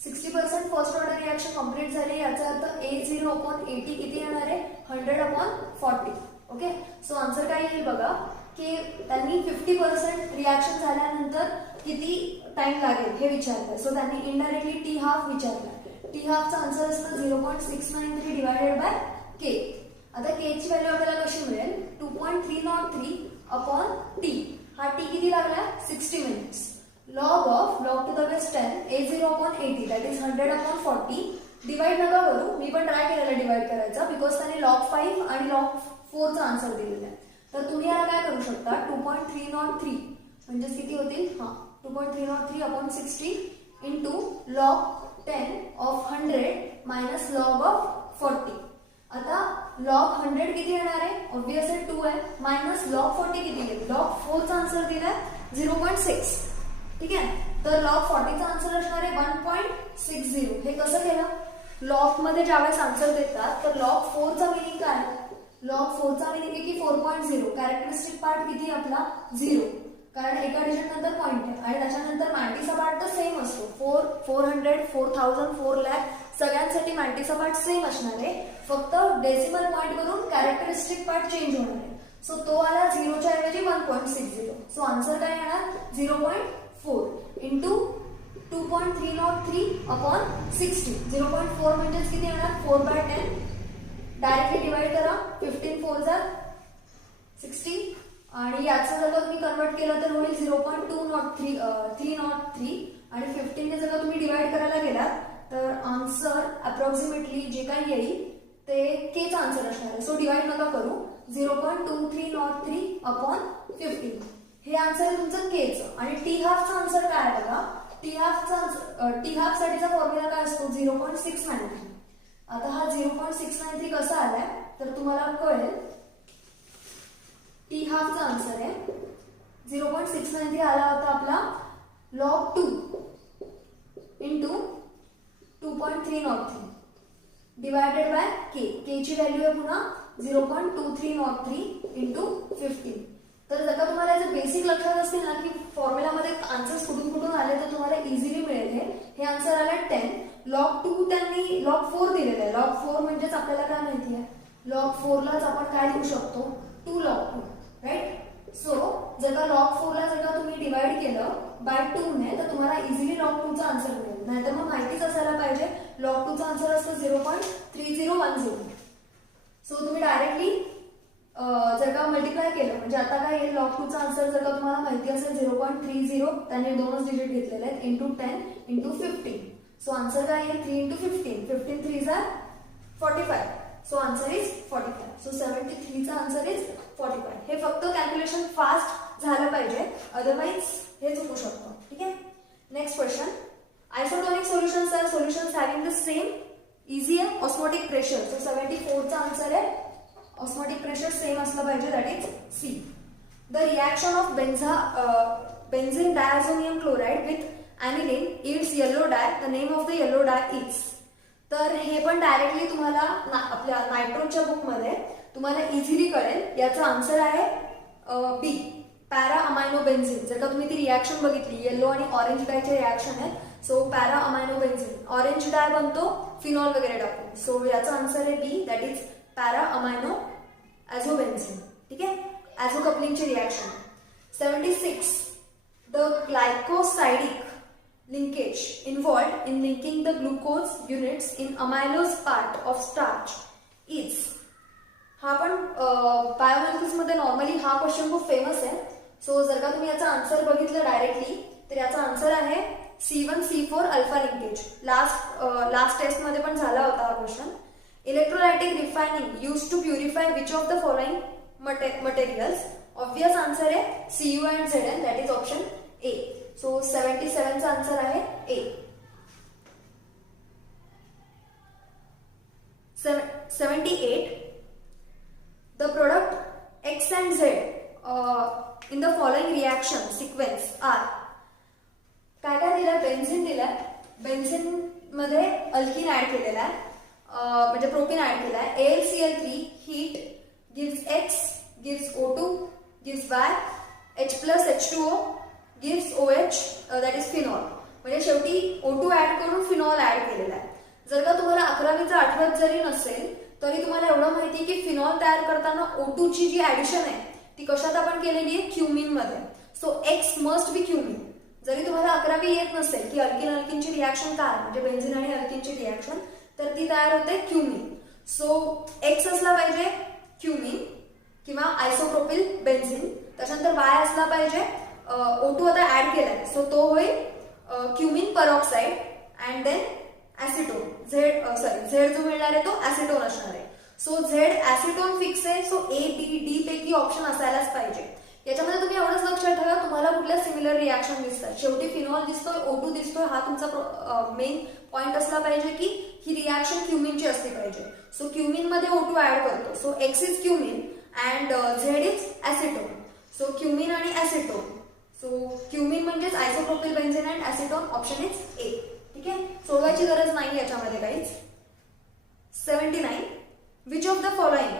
60% first order reaction complete झाली, याचा अर्थ A0/80 किती येणार आहे 100/40। ओके, सो आन्सर काय येईल बघा की त्यांनी 50% रिॲक्शन झाल्यानंतर किती टाइम लागेल हे विचारलं. सो त्यांनी इनडायरेक्टली टी हाफ विचारला. टी हाफचा आन्सर असतं 0.693 डिवायडेड बाय के. आता के ची व्हॅल्यू आपल्याला कशी मिळेल 2.303 अपॉन टी. हा टी किती लागला 60 minutes. Log to the base 10 a0 upon 80 that is 100 upon 40. Divide नका करू, मी पण ट्राय केलेला डिवाइड करायचा बिकॉज त्याने लॉग 5 आणि लॉग 4 चा आन्सर दिलेला आहे. तर तुम्ही याला काय करू शकता 2.303 म्हणजे किती होतील 2.303 upon 60 into log 10 of 100 minus log of 40. आता लॉग 100 किती येणार आहे ऑब्वियसली 2 आहे मायनस लॉग 40 किती येईल लॉग 4 चा आन्सर दिलाय 0.6. ठीक आहे. तर लॉग 40 चा आन्सर असणार आहे 1.60. हे कसं केलं लॉग मध्ये ज्यावेळेस आन्सर देतात तर लॉग 4 चा मिनिंग काय लॉग 4 चा मिनिंग आहे की 4.0. कॅरेक्टरिस्टिक पार्ट किती आपला 0 कारण एका डिजिट नंतर पॉइंट आहे आणि त्याच्यानंतर मॅन्टीचा पार्ट तर सेम असतो 400 4000 4 लाख सगळ्यांसाठी मॅन्टीचा पार्ट सेम असणार आहे. फक्त डेसिमल पॉइंट वरून कॅरेक्टरिस्टिक पार्ट चेंज होणार आहे. सो तो आला 0 च्या ऐवजी 1.60. सो आन्सर काय येणार 0.4 इंटू 2.303 अपॉन 60. 0.4 म्हणजेच किती येणार 4/10. डायरेक्टली डिवाइड करा 15 4 जा 60 आणि याचं जर तुम्ही कन्वर्ट केलं तर होईल 0.303 आणि 15 ने जर तुम्ही डिवाइड करायला गेलात तर आन्सर अप्रॉक्सिमेटली जे काही येईल ते के चा आन्सर असणार आहे. सो डिवाइड नका करू 0.2303 अपॉन 15. हे आन्सर आहे तुमचं के चं. आणि टी हाफचा आन्सर काय आहे बघा टी हाफ साठीचा फॉर्म्युला काय असतो 0.693. आता हा 0.693 कसा आलाय तर तुम्हाला कळेल टी हाफचा आन्सर आहे 0.693 आला होता आपला लॉग 2 इंटू 2.303 डिवायडेड बाय के. के ची व्हॅल्यू आहे पुन्हा 0.2303 इंटू 15. तर जर का तुम्हाला याचे बेसिक लक्षात असतील ना की फॉर्म्युलामध्ये आन्सर्स कुठून आले तर तुम्हाला इझिली मिळेल. हे आन्सर आला 10. लॉग 2 त्यांनी लॉग 4 दिलेलं आहे. लॉग 4 म्हणजेच आपल्याला काय माहिती आहे लॉग 4 लाच आपण काय लिहू शकतो 2 log 2 राईट. सो जर का लॉग 4 ला जर का तुम्ही डिवाइड केलं बाय 2 ने तर तुम्हाला इझिली लॉग 2 चा आन्सर मिळेल. नाहीतर मग माहितीच असायला पाहिजे लॉग 2 चा आन्सर असतो 0.3010. सो तुम्ही डायरेक्टली जर का मल्टिप्लाय केलं म्हणजे आता काय येईल लॉग 2 चा आन्सर जर का तुम्हाला माहिती असेल 0.30 त्याने दोनच डिजिट घेतलेले आहेत इंटू 10 इंटू 15. सो आन्सर काय येईल 3 into 15 15 3 are 45. So answer is 45. So 73 चा आन्सर इज 45. हे फक्त कॅल्क्युलेशन फास्ट झालं पाहिजे अदरवाइज हे चुकू शकतो. ठीक आहे. Next question isotonic solutions are solutions having the same easy osmotic pressure. So 74 चा आन्सर आहे ऑस्मोटिक प्रेशर सेम असलं पाहिजे that is C. The reaction of benzene diazonium chloride with aniline yields yellow dye. The name of the yellow dye is. तर हे पण directly तुम्हाला आपल्या नायट्रोजच्या book मध्ये तुम्हाला इझिली कळेल. याचा आन्सर आहे बी पॅरा अमायनो बेन्झीन. जर का तुम्ही ती रिॲक्शन बघितली येलो आणि ऑरेंज डायचे रिॲक्शन आहेत. So para amino benzene orange dye बनतो फिनॉल वगैरे टाकून. सो याचा आन्सर आहे B that is para amino azobenzene. ठीक आहे. ॲझो कपलिंगची reaction. 76 the glycosidic linkage involved in linking the glucose units in amylose part of starch is. हा पण बायोमॉलिक्युल्स मध्ये नॉर्मली हा क्वेश्चन खूप फेमस आहे. सो जर का तुम्ही याचा आन्सर बघितलं डायरेक्टली तर याचा आन्सर आहे C1C4 alpha linkage. Last taste मध्ये पण झाला होता हा question. Electrolytic refining use to purify which of the following materials. Obvious answer आहे Cu and Zn that is option A. So 77 चा आन्सर आहे A. 78 the product X and Z in the following reaction sequence are. काय काय दिलंय benzene दिलाय. Benzene मध्ये alkene add केलेला आहे म्हणजे प्रोपीन ऍड केला आहे. AlCl3 heat gives X gives O2 gives Y H+H2O gives OH that is phenol. म्हणजे शेवटी O2 ऍड करून फिनॉल ऍड केलेला आहे. जर का तुम्हाला 11वीचं आठवत जरी नसेल तरी तुम्हाला एवढं माहिती आहे की फिनॉल तयार करताना O2 ची जी ऍडिशन आहे ती कशात आपण केलेली आहे, क्युमिन मध्ये. So x must be cumin. जरी तुम्हाला 11वी येत नसेल की अल्किन अल्किनची रिॲक्शन काय, म्हणजे बेन्झिन आणि अल्किनची रिॲक्शन, तर ती तयार होते क्युमिन. सो एक्स असला पाहिजे क्युमिन किंवा आयसोप्रोपिल बेन्झिन. त्याच्यानंतर वाय असला पाहिजे O2 आता ऍड केलाय, सो तो होईल cumene peroxide and then acetone. Z जो मिळणार आहे तो ऍसिटोन असणार आहे. सो झेड ऍसिटोन फिक्स आहे. सो ए बी डी पैकी ऑप्शन असायलाच पाहिजे. याच्यामध्ये तुम्ही एवढंच लक्षात ठेवा तुम्हाला कुठल्या सिमिलर रिॲक्शन दिसतात. शेवटी फिनॉल दिसतोय, O2 दिसतोय, हा तुमचा मेन पॉइंट असला पाहिजे की ही रिॲक्शन क्युमिनची असली पाहिजे. सो क्युमिन मध्ये O2 ऍड करतो. So X is cumene and Z is acetone. So cumene आणि ऍसिटोन. सो क्युमिन म्हणजेच isopropyl benzene and acetone. Option is A. ठीक आहे, सोडवायची गरज नाही याच्यामध्ये काहीच. 79. Which of the following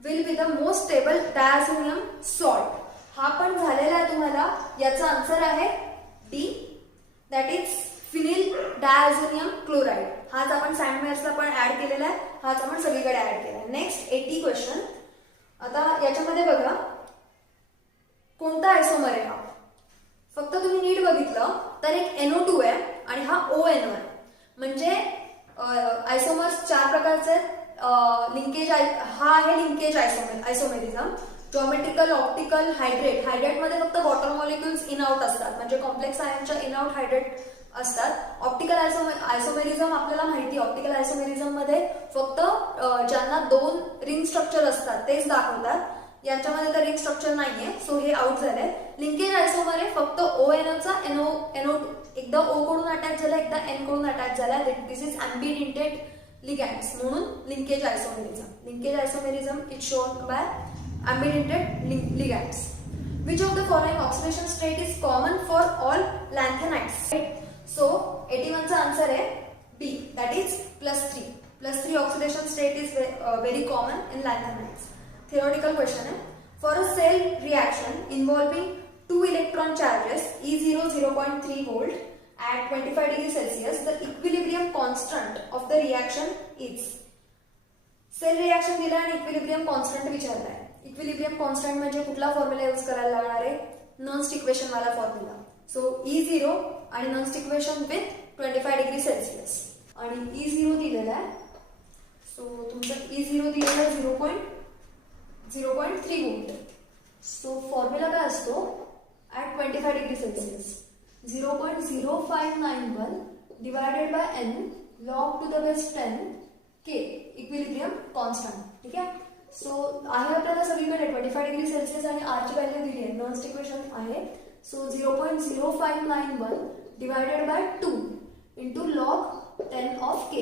will be the most stable diazonium salt. हा पण झालेला आहे तुम्हाला. याचा आन्सर आहे D, that is phenyl diazonium chloride. हाच आपण सँडमेअर्सला पण ऍड केलेला आहे, हाच आपण सगळीकडे ऍड केला आहे. Next 80 question. आता याच्यामध्ये बघा कोणता आयसोमर आहे हा. फक्त तुम्ही नीट बघितलं तर एक NO2 आहे आणि हा ONO आहे. म्हणजे आयसोमर्स 4 प्रकारचे आहेत. लिंकेज हा आहे linkage isomerism. Geometrical, optical, hydrate. हायड्रेटमध्ये फक्त वॉटर मॉलिक्युल्स इन आउट असतात, म्हणजे कॉम्प्लेक्स आयनच्या इन आउट हायड्रेट असतात. ऑप्टिकल आयसोमेरिझम आपल्याला माहिती. ऑप्टिकल आयसोमेरिझम मध्ये फक्त ज्यांना 2 रिंग स्ट्रक्चर असतात तेच दाखवतात. याच्यामध्ये तर रिंग स्ट्रक्चर नाहीये, सो हे आउट झालंय. लिंकेज आयसोमर आहे फक्त ONOचा NO एकदा O कडून अटॅच झाला, एकदा N कडून अटॅच झाला. दिस इज अम्बिडिंटेड लिगॅंड्स, म्हणून linkage isomerism. Linkage isomerism is shown by ambidentate ligands. Which of the following oxidation state is common for all lanthanides. So 81 चा आन्सर आहे B, that is +3. +3 oxidation state is very common in lanthanides. Theoretical question है. For a cell reaction involving 2 electron charges E0 0.3 volt at 25 degrees Celsius, the equilibrium constant of the reaction is. Cell reaction दिला आणि equilibrium constant विचारला आहे. equilibrium constant म्हणजे कुठला formula use करायला लागणार आहे, नर्न्स इक्वेशन वाला फॉर्म्युला. सो E0 आणि नर्न्स इक्वेशन विथ 25 डिग्री सेल्सिअस आणि E0 दिलेला आहे. सो तुमचं E0 दिलेला आहे 0.3 वोल्ट. सो फॉर्म्युला काय असतो, at 25 degree Celsius 0.0591 divided by n log to the base 10 K equilibrium constant. ठीक आहे. सो आहे आपल्याला सगळीकडे 25 डिग्री सेल्सिअस आणि R ची व्हॅल्यू दिली आहे, नर्न्स इक्वेशन आहे. So 0.0591 divided by 2 into log 10 of K.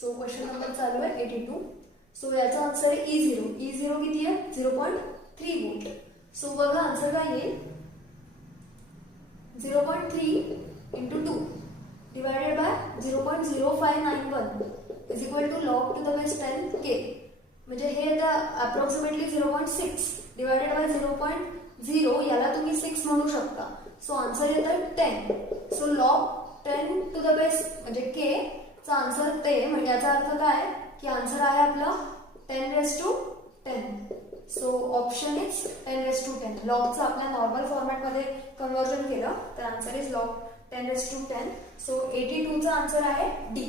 So question number चालू आहे 82. सो याचा आन्सर आहे E0. E0 किती आहे, 0.3 वोल्ट. सो बघा आन्सर काय येईल, 0.3 into 2 divided by 0.0591 is equal to log to the base 10 K. म्हणजे हे येतं अप्रॉक्सिमेटली 0.6 डिवायडेड बाय 0.0, याला तुम्ही 6 म्हणू शकता. सो आन्सर येतं 10. So log 10 to the base म्हणजे K चा आन्सर ते, म्हणजे याचा अर्थ काय की आन्सर आहे आपला 10⁻10. So option is 10⁻10. लॉगचं आपल्या नॉर्मल फॉर्मॅट मध्ये कन्वर्जन केलं तर आन्सर इज log 10⁻10. सो 82 चा आन्सर आहे डी.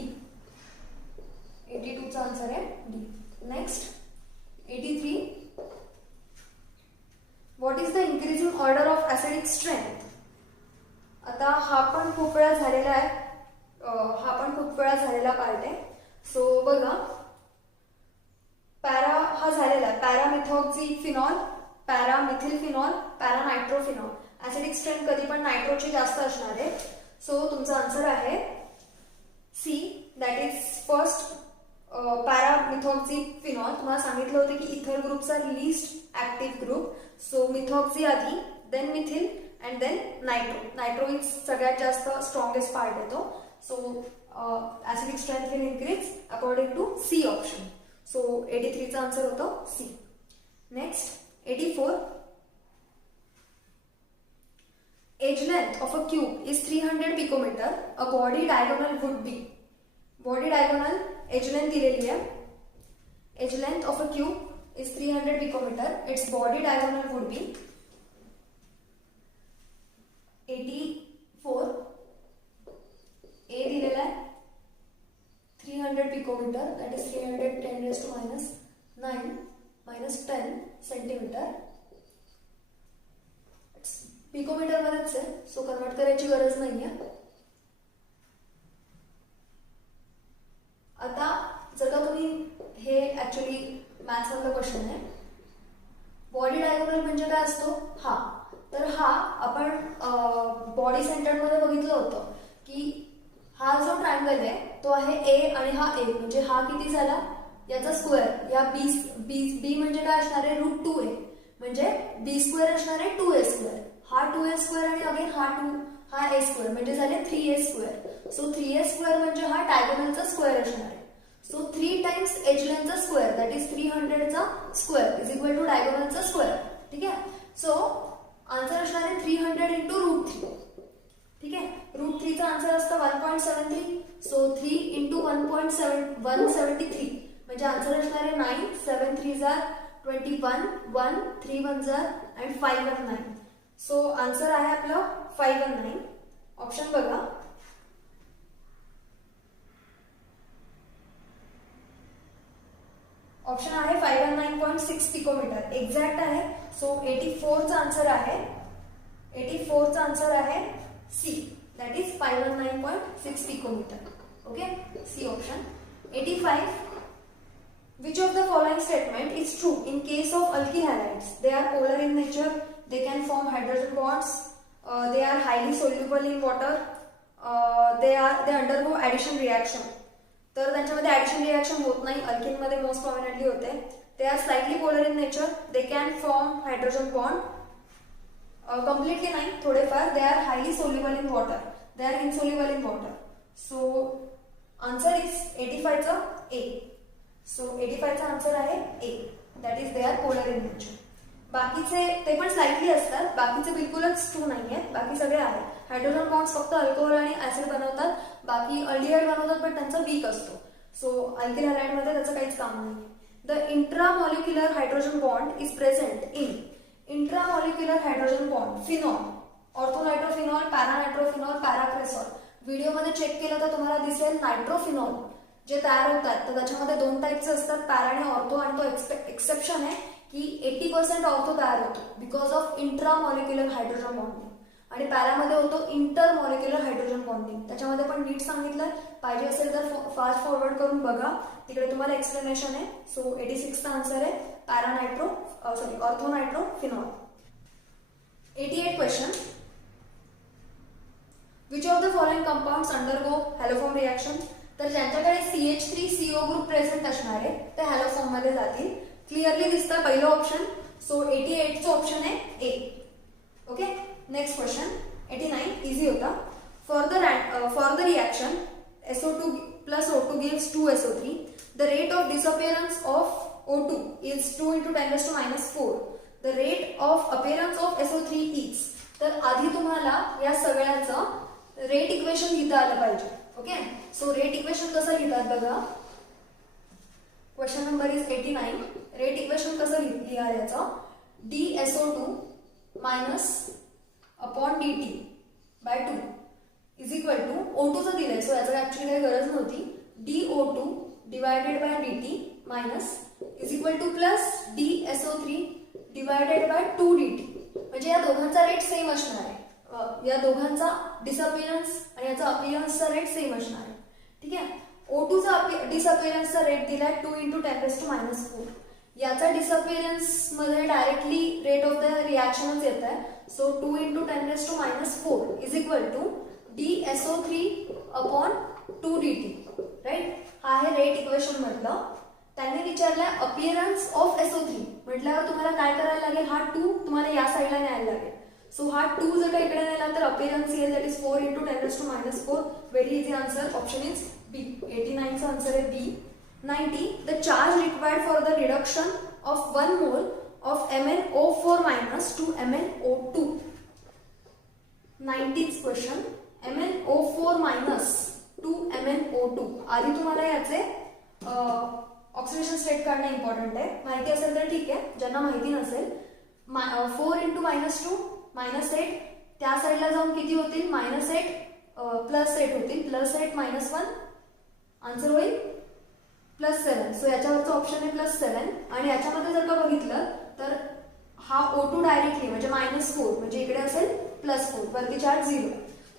82 चा आन्सर आहे D. Next 83. What is the increasing order of acidic strength. आता हा पण खूप वेळा झालेला आहे, पार्ट आहे. सो बघा पॅरा हा झालेला आहे, पॅरामिथॉक्झी फिनॉल, पॅरामिथिल फिनॉल, पॅरानायट्रोफिनॉल. ऍसिडिक स्ट्रेंथ कधी पण नायट्रोची जास्त असणार आहे. सो तुमचा आन्सर आहे C, that is first paramethoxy phenol. तुम्हाला सांगितलं होतं की इथर ग्रुपचा least active group. So methoxy आधी, then methyl and then nitro. Nitro is सगळ्यात जास्त स्ट्रॉंगेस्ट पार्ट येतो. So acidic strength will increase according to C option. So 83 चा आन्सर होतो C. Next 84. Edge length of a cube is 300 picometer. A body diagonal would be. Body diagonal edge length दिलेली आहे. Age length of a cube is 300 picometer. Its body diagonal would be 84. A दिलेला आहे 300 picometer, that is 310 raised to minus 9 minus 10 centimeter. Picometre मध्येच आहे, so convert करायची गरज नाहीये. आता जर का तुम्ही हे ऍक्च्युअली मॅथ्स मधला क्वेश्चन आहे, बॉडी डायगोनल म्हणजे काय असतो हा, तर हा आपण बॉडी सेंटर्ड मध्ये बघितलं होतं की हा जो ट्रायंगल आहे तो आहे ए आणि हा ए, म्हणजे हा किती झाला याचा स्क्वेअर, या बी म्हणजे काय असणार आहे √2a, म्हणजे बी स्क्वेअर असणार आहे 2a स्क्वेअर, हा 2a स्क्वेअर आणि अगेन हा a स्क्वेअर म्हणजे झाले 3a square. So 3a square म्हणजे हा डायगोनलचा स्क्वेअर असणार आहे. सो 3 टाइम्स एज लेंथचा स्क्वेअर, दॅट इज 300 चा स्क्वेअर इज इक्वल टू डायगोनलचा स्क्वेअर. ठीक आहे, सो आन्सर असणार आहे 300 इंटू √3. ठीक आहे, √3 चा आन्सर असतं 1.73. सो 3 इंटू 1.173 म्हणजे आन्सर असणार आहे 9. 7 3 are 21, 1 3 1 are and 5 and 9. So answer आहे आपलं 5 and 9. ऑप्शन बघा. ऑप्शन आहे 5 and 9.6 पिकोमीटर, एक्झॅक्ट आहे. सो 84 चा आन्सर आहे, 84 चा आन्सर आहे C, that is 5 and 9.6 picometer. Okay, C option. 85. Which of the following statement is true in case of alkyl halides? They are polar in nature, they can form hydrogen bonds, they are highly soluble in water, they undergo addition reaction. तर त्यांच्यामध्ये addition reaction होत नाही, alkene मध्ये most prominently होते. They are slightly polar in nature, they can form hydrogen bond, completely नाही थोडेफार. They are highly soluble in water, they are insoluble in water. So answer is 85 चा A. So 85 चा answer आहे A, that is they are polar in nature. बाकीचे ते पण slightly असतात, बाकीचे बिलकुलच ट्रू नाही आहेत, बाकी सगळे आहेत. हायड्रोजन बॉन्ड्स फक्त अल्कोहोल आणि ऍसिड बनवतात, बाकी अल्डिहाइड बनवतात पण त्यांचा वीक असतो. सो अल्किल हॅलाइड मध्ये त्याचं काहीच काम नाही. The intramolecular hydrogen bond is present in intramolecular hydrogen bond phenol, orthonitrophenol, paranitrophenol, paracresol. व्हिडिओमध्ये चेक केलं तर तुम्हाला दिसेल नायट्रोफिनॉल जे तयार होतात तर त्याच्यामध्ये 2 टाईपचे असतात, पॅरा आणि ऑर्थो, आणि तो एक्सेप्शन आहे की 80% ऑर्थो तयार होतो बिकॉज ऑफ इंट्रामॉलिक्युलर हायड्रोजन बॉन्डिंग, आणि पॅरामध्ये होतो इंटरमॉलिक्युलर हायड्रोजन बॉन्डिंग. त्याच्यामध्ये पण नीट सांगितलं, पाहिजे असेल तर फास्ट फॉरवर्ड करून बघा, तिकडे तुम्हाला एक्सप्लेनेशन आहे. सो 86 चा आन्सर आहे ऑर्थोनायट्रोफिनॉल. 88 question. Which of the following compounds undergo haloform reaction? तर ज्यांच्याकडे CH3CO ग्रुप प्रेझेंट असणार आहे ते हॅलोफॉर्म मध्ये जातील. क्लिअरली दिसतं पहिलं ऑप्शन. सो 88 चं ऑप्शन आहे A. Okay, next question. 89 easy होता. For the reaction SO2 plus O2 gives 2SO3. The rate of disappearance of O2 is 2 into 10 raised to minus 4. The rate of appearance of SO3 is. तर आधी तुम्हाला या सगळ्याचं rate equation लिहिता आलं पाहिजे. Okay, so rate equation कसं लिहितात बघा. Question number is 89. Rate equation कसं लिहायचं? dSO2 minus upon dt by 2 is equal to O2 चं दिलंय, सो याचं ऍक्च्युअली काही गरज नव्हती. dO2 divided by dt minus is equal two plus dSO3 divided by 2 dt. म्हणजे या दोघांचा रेट सेम असणार आहे. या दोघांचा डिसअपिअरन्स आणि याचा अपिअरन्सचा रेट सेम असणार आहे. ठीक आहे, O2 चा डिसअपिअरन्सचा रेट दिलाय 2 into 10 raised to minus 4. याचा डिसअपिअरन्स मध्ये डायरेक्टली रेट ऑफ द रिएक्शनच येत आहे. So 2 into 10 raised to minus 4 is equal to dSO3 upon 2 dt. Right, हा आहे रेट इक्वेशन म्हटलं. त्यांनी विचारलंय अपिअरन्स ऑफ SO3 म्हटल्यावर तुम्हाला काय करायला लागेल, हा 2 तुम्हाला या साईडला न्यायला लागेल. सो हा 2 जर का इकडे नेला तर अपिअरन्स येईल, that is 4 into 10 raised to minus 4. Very easy answer, option is B. 89 चा आन्सर आहे B. 90. The charge required for the reduction of 1 mole of MnO4 minus to MnO2. 90th question. MnO4 minus to MnO2. आधी तुम्हाला याचे oxidation state काढणं important आहे. माहिती असेल तर ठीक आहे, ज्यांना माहिती नसेल 4 × -2 -8 त्या साईडला जाऊन किती होतील -8 +8 होतील, +8 -1 आन्सर होईल +7. सो याच्यावरचं ऑप्शन आहे +7. आणि याच्यामध्ये जर का बघितलं तर हा O2 डायरेक्टली म्हणजे -4 म्हणजे इकडे असेल +4 वरती चार्ज 0.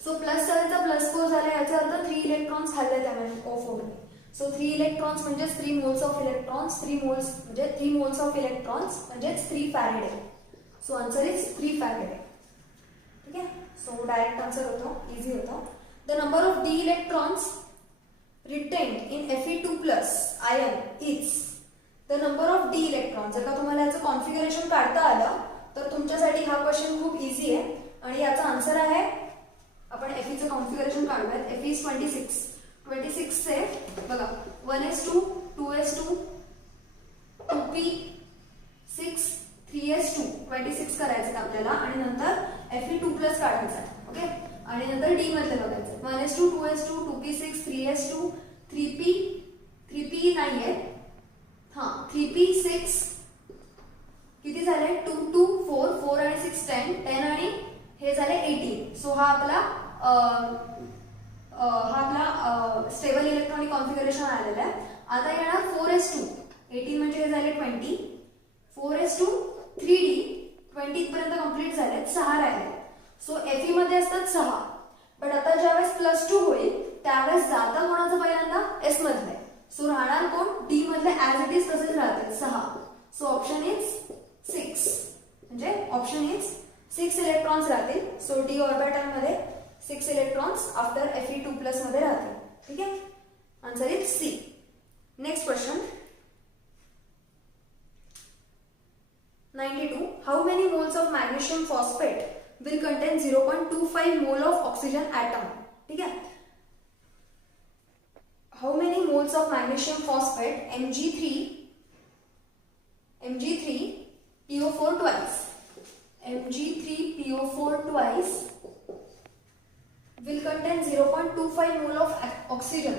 सो +7 चा +4 झाला याचा अर्थ 3 इलेक्ट्रॉन्स खाल्ले त्यामुळे O4 ने. सो 3 इलेक्ट्रॉन्स म्हणजे 3 मोल्स ऑफ इलेक्ट्रॉन्स, 3 मोल्स म्हणजे 3 मोल्स ऑफ इलेक्ट्रॉन्स म्हणजे 3 Faraday. So answer is 3 Faraday. ठीक आहे, सो डायरेक्ट आन्सर होतो, इझी होतो. The number of D electrons retained in Fe2+ ion is the number of d electrons. जर का तुम्हाला याचं कॉन्फिगरेशन काढता आलं तर तुमच्यासाठी हा क्वेश्चन खूप इझी आहे आणि याचा आन्सर आहे, आपण Fe चं कॉन्फिगरेशन काढूयात. Fe इज 26 चे बघा 1s2 2s2 2p6 3s2 26 करायचं आपल्याला आणि नंतर Fe2+ काढायचं आहे. ओके, आणि नंतर डी मधले बघायचं 1s2 2s2 2p6 3s2 3p नाहीये, हा 3p6 किती झाले 2 2 4 4 आणि 6 10 आणि हे झाले 18. सो हा आपला स्टेबल इलेक्ट्रॉनिक कॉन्फिगरेशन आलेला आहे. आता येणार 4s2 18 म्हणजे हे झाले 20 4s2 3d 20 पर्यंत कंप्लीट झाले, 6 राहिले. सो Fe मध्ये असतात 6, पण आता ज्यावेळेस +2 होईल त्यावेळेस जाता कोणाचं पहिल्यांदा S मधले. सो राहणार कोण D मधले ऍज इट इज तसेच राहतील 6. सो ऑप्शन इज 6 म्हणजे ऑप्शन इज 6 इलेक्ट्रॉन्स राहतील. सो D ऑर्बिटल मध्ये 6 इलेक्ट्रॉन्स आफ्टर Fe2+ मध्ये राहतील. ठीक आहे, answer is C. Next question 92. How many moles of magnesium phosphate will contain 0.25 mole of oxygen atom? ठीक है, how many moles of magnesium phosphate Mg3PO4 twice will contain 0.25 mole of oxygen.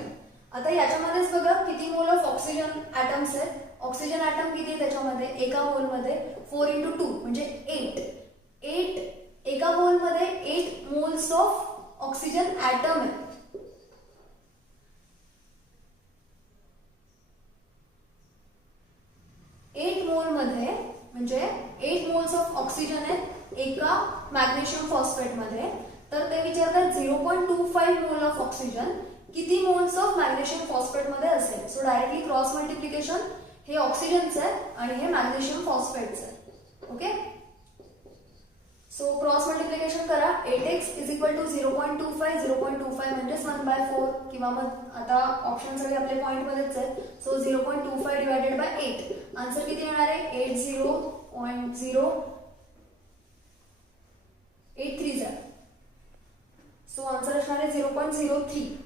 आता याच्यामध्येच बघा किती mole of oxygen atoms आहेत. Oxygen item किती आहे त्याच्यामध्ये, एका मोल मध्ये 4 × 2 म्हणजे 8 एका मोल मध्ये 8 मोल्स ऑफ ऑक्सिजन ॲटम आहे. मोल मध्ये म्हणजे 8 मोल्स ऑफ ऑक्सिजन आहेत एका मॅग्नेशियम फॉस्फेट मध्ये. तर ते विचारतात 0.25 मोल ऑफ ऑक्सिजन किती मोल्स ऑफ मॅग्नेशियम फॉस्फेट मध्ये असेल. सो डायरेक्टली क्रॉस मल्टिप्लिकेशन, हे ऑक्सिजनचं आहे आणि हे मॅग्नेशियम फॉस्फेटचं आहे. ओके, सो क्रॉस मल्टिप्लिकेशन करा. 8x = 0.25 0.25 म्हणजेच 1/4 किंवा मग आता ऑप्शन सगळे आपले पॉइंट मध्येच आहेत. सो 0.25 / 8 आन्सर किती येणार आहे 80.083 आहे. सो आन्सर असणार आहे 0.03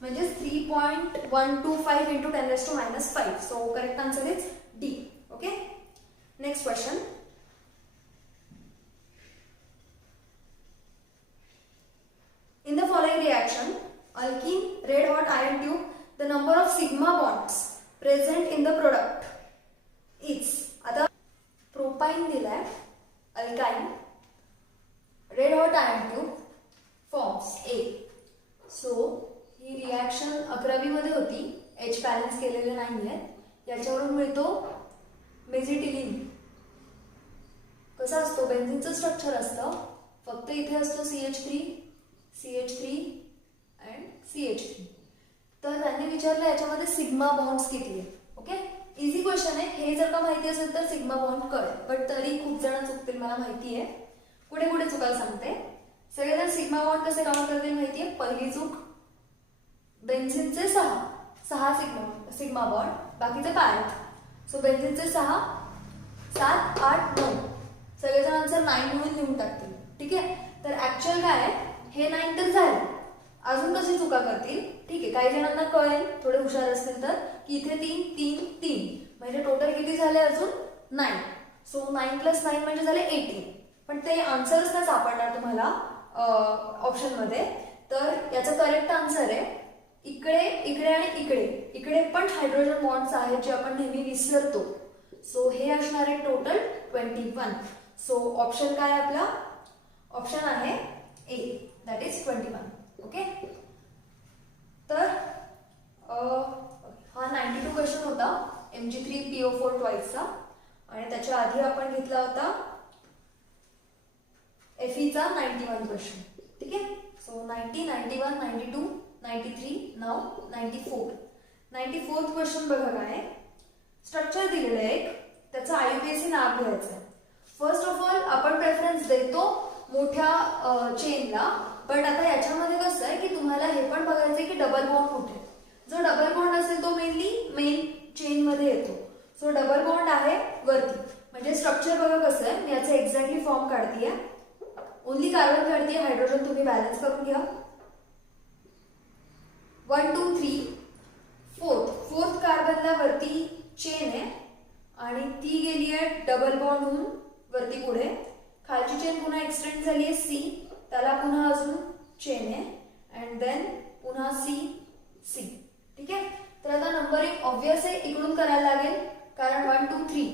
म्हणजे 3.125 × 10⁻⁵. So correct answer is D. Okay, next question. In the following reaction, alkene red hot iron tube, the number of sigma bonds present in the product is. आता propyne दिलाय, alkyne red hot iron tube forms A. So ही reaction 11वी मध्ये होती, H balance केलेले नाहीये. याच्यावरून मिळतो मेझिटिलीन. कसा असतो, बेन्झीनचं स्ट्रक्चर असतं, फक्त इथे असतो CH3 and CH3. तर त्यांनी विचारलं याच्यामध्ये सिग्मा बॉन्ड्स किती आहे. ओके, इझी क्वेश्चन आहे. हे जर का माहिती असेल तर सिग्मा बॉन्ड कळेल, बट तरी खूप जण चुकतील, मला माहिती आहे. पुढे पुढे चुकायला सांगते. सगळेजण सिग्मा बॉन्ड कसे काउंट करतील माहिती आहे. पहिली चूक, बेन्झीनचे 6 सिग्मा बॉन्ड, बाकीचे 5. सो बेन्झीनचे 6 7 8 9 सगळेजण आन्सर 9 म्हणून लिहून टाकतील. ठीक आहे, तर ऍक्च्युअल काय आहे, हे 9 तर झालं, अजून कशी चुका करतील. ठीक आहे, काही जणांना कळेल थोडे हुशार असतील तर की इथे 3 3 3 म्हणजे टोटल किती झाले अजून 9. सो 9 + 9 म्हणजे झाले 18. पण ते आन्सरच नाही सापडणार तुम्हाला ऑप्शन मध्ये. तर याचं करेक्ट आन्सर आहे इकडे इकडे आणि इकडे इकडे पण हायड्रोजन बॉन्ड्स आहेत जे आपण नेहमी विसरतो. सो हे असणार आहे टोटल 21. सो ऑप्शन काय आपला? ऑप्शन आहे ए, दॅट इज 21. ओके, तर हा 92 क्वेश्चन होता Mg3PO4 ट्वाइसचा. आणि त्याच्या आधी आपण घेतला होता Fe चा 91 क्वेश्चन. ठीक आहे, सो 90, 91, 92, 93, नाउ 94. 94th क्वेश्चन बघा काय. स्ट्रक्चर दिलेलं आहे एक, त्याचं IUPAC नाव घ्यायचं आहे. फर्स्ट ऑफ ऑल आपण प्रेफरन्स देतो मोठ्या चेनला, बट आता याच्यामध्ये कसं आहे की तुम्हाला हे पण बघायचं आहे की डबल बॉन्ड कुठे. जो डबल बॉन्ड असेल तो मेनली मेन चेन मध्ये येतो. सो डबल बॉन्ड आहे वरती, म्हणजे स्ट्रक्चर बघा कसं आहे. मी याचा एक्झॅक्टली फॉर्म काढतीये. ओनली कार्बन काढतीये, हायड्रोजन तुम्ही बॅलन्स करून घ्या. 1 2 3 फोर्थ कार्बनला वरती चेन आहे आणि ती गेली आहे डबल बॉन्ड होऊन वरती पुढे. खालची चेन पुन्हा एक्सटेंड झाली आहे सी, त्याला पुन्हा अजून चेन आहे अँड देन पुन्हा सी सी. ठीक आहे, तर आता नंबरिंग ऑब्वियस आहे, इकडून करायला लागेल कारण 1 2 3.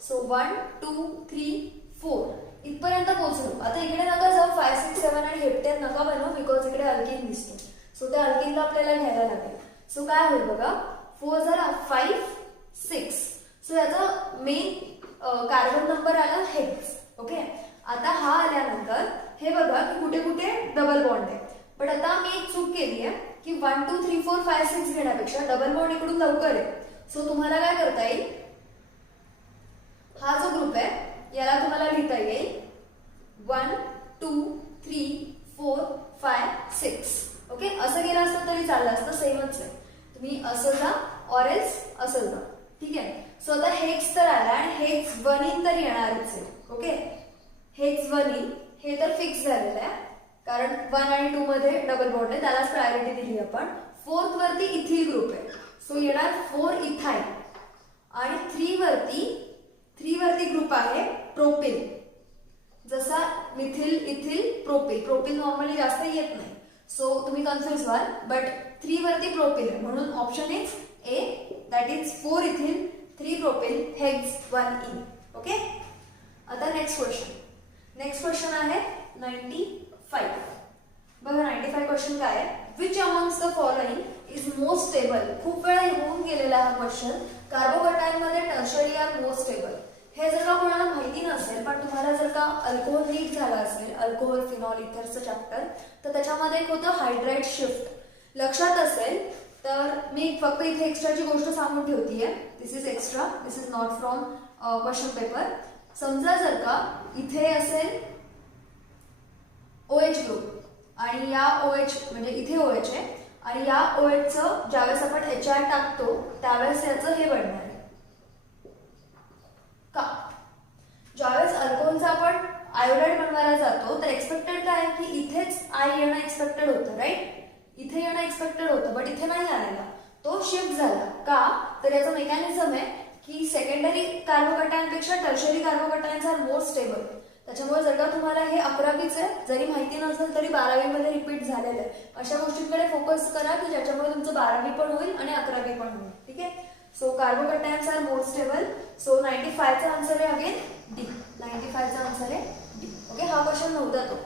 सो 1 2 3 4 इथपर्यंत पोहोचलो. आता इकडे नका जाऊ 5 6 7 आणि हेप्टेन नका बनवू, बिकॉज इकडे अल्किन दिसतो. सो त्या अल्किनला आपल्याला घ्यायला लागेल. सो काय होईल बघा, 4 जरा 5 6. सो याचा मेन कार्बन नंबर आला हेक्स. ओके, आता हा आल्यानंतर हे बघा की कुठे कुठे डबल बॉन्ड आहे. बट आता मी एक चूक केली आहे की 1 2 3 4 5 6 घेण्यापेक्षा डबल बॉन्ड इकडून लवकर आहे. सो तुम्हाला काय करता येईल, हा जो ग्रुप आहे याला तुम्हाला लिहिता येईल 1 2 3 4 5 6. ओके, असं गेलं असतं तरी चाललं असतं, सेमच आहे. तुम्ही असं जा ऑर एल्स असं जा. ठीक आहे, सो आता हेक्स तर आला आणि हेक्स 1 इन तर येणारच आहे. ओके, हेक्स 1 इन हे तर फिक्स झालेलं आहे कारण 1 आणि 2 मध्ये डबल बॉन्ड आहे, त्यालाच प्रायोरिटी दिली आपण. 4th वरती इथिल ग्रुप आहे, सो येणार 4 इथाइल. आणि 3 वरती ग्रुप आहे प्रोपिल, जसा methyl ethyl propyl. Propyl normally जास्त येत नाही, सो तुम्ही कन्फ्युज व्हाल, बट 3 वरती प्रोपिल आहे म्हणून option is A, that is 4 ethyl 3 propyl hex 1 इन. ओके, आता नेक्स्ट क्वेश्चन आहे 95. बघा 95 क्वेश्चन काय आहे. Which amongst the following is most stable. खूप वेळा होऊन गेलेला हा क्वेश्चन. कार्बोकटायनमध्ये टर्शरी आर मोस्ट स्टेबल. हे जर का कोणाला माहिती नसेल, पण तुम्हाला जर का अल्कोहोल रीड झाला असेल, अल्कोहोल फिनॉल इथरचं चॅप्टर, तर त्याच्यामध्ये एक होतं हायड्राइड शिफ्ट. लक्षात असेल तर मी फक्त इथे एक्स्ट्राची गोष्ट सांगून ठेवतीये. This is extra, this is not from question paper. समजा जर का इथे असेल OH ग्रुप आणि या OH म्हणजे इथे OH आहे आणि या OHचं ज्यावेळेस आपण HI टाकतो त्यावेळेस याचं हे बनणार आहे का. ज्यावेळेस अल्कोहोलचा आपण आयोडाइड बनवायला जातो तर एक्सपेक्टेड काय की इथेच आय येणं एक्सपेक्टेड होतं, राईट. इथे येणं एक्सपेक्टेड होतं, बट इथे नाही आलेला, तो शिफ्ट झाला का. तर याचं मेकॅनिझम आहे की सेकंडरी कार्बोकटायनपेक्षा tertiary carbocations are more stable. त्याच्यामुळे जर का तुम्हाला हे 11वीच आहे, जरी माहिती नसेल तरी 12वी मध्ये रिपीट झालेलं आहे. अशा गोष्टींकडे फोकस करा की ज्याच्यामुळे तुमचं 12वी पण होईल आणि 11वी पण होईल. ठीक आहे, so carbocations are more stable. So 95 चा आन्सर आहे अगेन डी. 95 चा आन्सर आहे डी. ओके, हा क्वेश्चन नव्हता तो.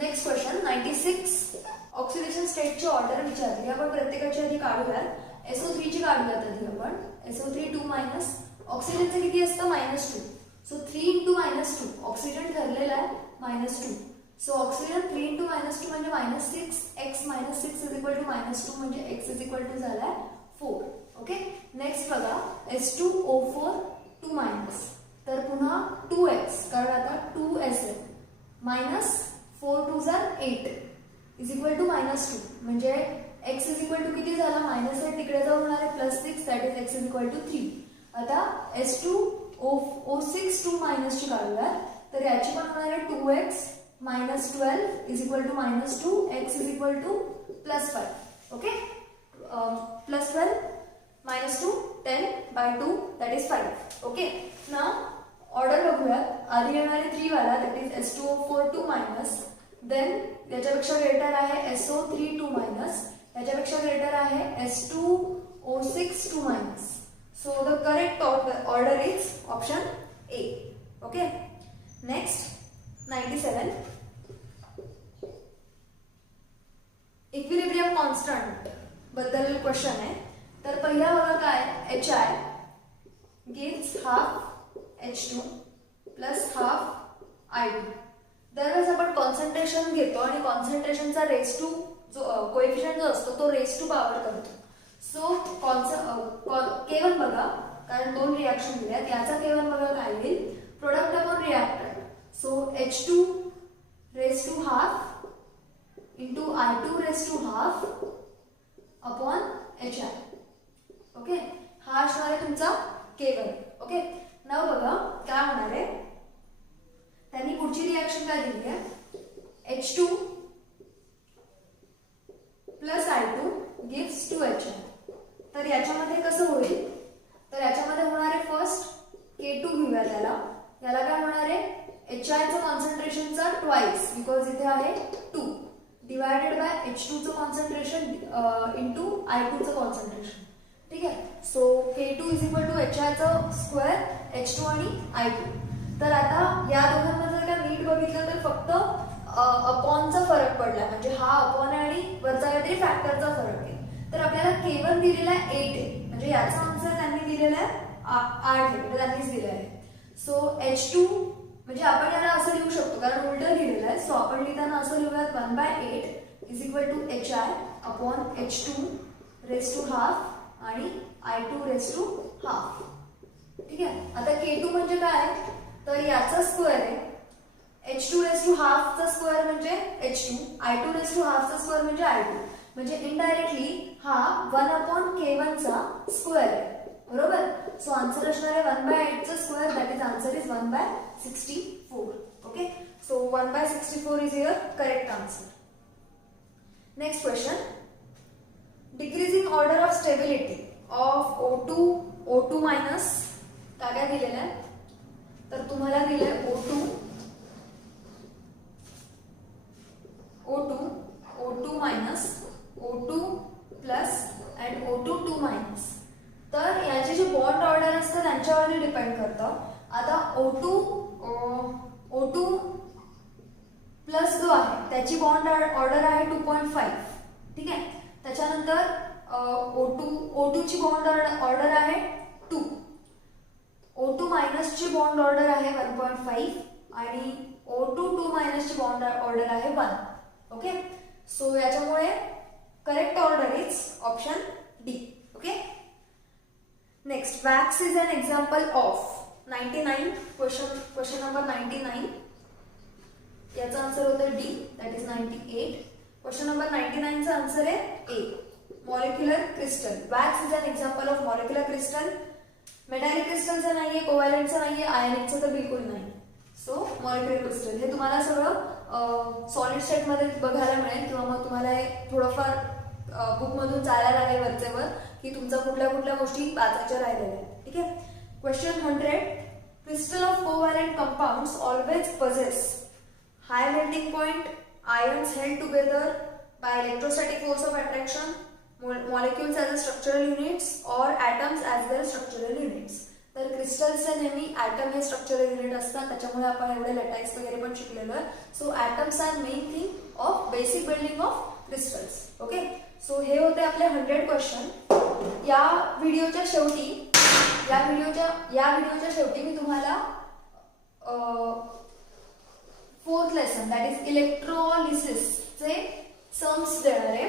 Next question 96. ऑक्सिडेशन स्टेटची ऑर्डर विचारली. आपण प्रत्येकाची आधी काढूयात. SO3 ची काढूयात आधी आपण. SO3 2 minus. ऑक्सिजनचं किती असतं -2. So 3 into -2. ऑक्सिजन ठरलेला आहे -2. सो ऑक्सिजन 3 into -2 म्हणजे -6. x -6 is equal to -2 म्हणजे x is equal to झालाय 4. ओके, नेक्स्ट बघा S2O4 2 मायनस. तर पुन्हा 2x कारण आता 2s आहे. -4 2 8 is equal to -2 म्हणजे x is equal to किती झाला -8 तिकडे जाऊन होणार आहे +6 that is x is equal to 3. आता S2O6 2 मायनस ची काढूया तर याची पण होणार आहे 2x -12 is equal to -2 x is equal to +5. Okay, +12 -2 10/2 that is 5. Okay, now order बघूया. आधी येणारे 3 वाला that is S2O4 2 मायनस. देन याच्यापेक्षा ग्रेटर आहे SO3 2 मायनस. याच्यापेक्षा ग्रेटर आहे आहे S2O6 2 minus. So the correct order is option A. Okay, next 97. Equilibrium constant बद्दल क्वेश्चन आहे. तर पहिला बघा काय, HI gives half H2 plus half I2. दरवेळेस आपण कॉन्सन्ट्रेशन घेतो आणि कॉन्सन्ट्रेशनचा रेस टू जो कोएफिशियंट जो असतो तो रेस टू पॉवर करतो. सो K1 बघा, कारण दोन रिॲक्शन दिल्यात, याचा K1 बघा काय होईल, product upon reactant. So H2 raise to half into I2 raise to half upon HI. Okay, हा असणार आहे तुमचा K1. ओके, नाव बघा काय होणार आहे, त्यांनी पुढची रिॲक्शन काय दिली आहे, H2 plus I2 gives 2HI. तर याच्यामध्ये कसं होईल, तर याच्यामध्ये होणार आहे फर्स्ट K2 घेऊया त्याला, याला काय होणार आहे, HI चं कॉन्सन्ट्रेशनचा ट्वाइस, बिकॉज इथे आहे 2 डिवायडेड बाय H2 चं कॉन्सन्ट्रेशन इंटू I2 चं कॉन्सन्ट्रेशन. ठीक आहे, so K2 is equal to HI चं स्क्वेअर, H2 आणि I2. तर आता या दोघांमध्ये जर का नीट बघितलं तर फक्त अपॉनचा फरक पडला, म्हणजे हा अपॉन आणि वरचा काहीतरी फॅक्टरचा फरक आहे. तर आपल्याला K1 दिलेला आहे 8 आहे, म्हणजे याचा आन्सर त्यांनी दिलेला आहे 8 आहे, म्हणजे त्यांनीच दिलेला आहे. सो H2 म्हणजे आपण याला असं लिहू शकतो कारण उलट लिहिलेलं आहे. सो आपण लिहिताना असं लिहूयात 1/8 is equal to HI upon H2 raise to half आणि I2 रेस टू हाफ. ठीक आहे, आता K2 म्हणजे काय, तर याचा स्क्वेअर आहे, H2 रेस टू हाफ चा स्क्वेअर म्हणजे H2, I2 raise to half चा स्क्वेअर म्हणजे I2, म्हणजे इनडायरेक्टली हा 1/K1 चा स्क्वेअर आहे. बरोबर, सो आन्सर असणार आहे 1/8 चा square, that is answer is 1/64. Okay, so 1/64 is your correct answer. Next question, decreasing order of stability of O2 minus काय दिलेलं आहे, तर तुम्हाला दिले O2 minus, O2 plus and O2 2 minus. तर याचे जे बॉन्ड ऑर्डर असतं त्यांच्यावर डिपेंड करतं. आता O2 प्लस जो आहे त्याची बॉन्ड ऑर्डर आहे 2.5. ठीक आहे, त्याच्यानंतर O2 ची बॉन्ड ऑर्डर आहे 2, O2 मायनस ची बॉन्ड ऑर्डर आहे 1.5 आणि O2 2 मायनस ची बॉन्ड ऑर्डर आहे 1. ओके, सो याच्यामुळे correct order is option D. Okay, next, wax is an example of 99. Question number 99, याचा आन्सर होतं D, that is 98. Question number 99 चा आन्सर आहे A, molecular crystal. Wax is an example of molecular crystal. Metallic क्रिस्टलचं नाहीये, कोव्हॅलेंटचं नाहीये, आयनिकचं तर बिलकुल नाही. सो मॉलिक्युलर क्रिस्टल हे तुम्हाला सगळं सॉलिड स्टेट मध्ये बघायला मिळेल, किंवा मग तुम्हाला हे थोडंफार बुक मधून चालायला लागेल वरचेवर की तुमचा कुठल्या गोष्टी वाचायच्या राहिलेल्या आहेत. ठीक आहे, question 100, crystal of covalent compounds always possess high melting point, ions held together by electrostatic force of attraction, molecules as structural units or atoms as their structural units. तर क्रिस्टल्सचे नेहमी ॲटम हे स्ट्रक्चरल युनिट असतात, त्याच्यामुळे आपण एवढे लेटाईक्स वगैरे पण शिकलेलो आहे. So atoms are main thing of basic building of crystals. Okay, so हे होते आपले 100 क्वेश्चन. या व्हिडिओच्या शेवटी मी तुम्हाला 4th लेसन दॅट इज इलेक्ट्रोलिसिसचे सम्स देणार आहे,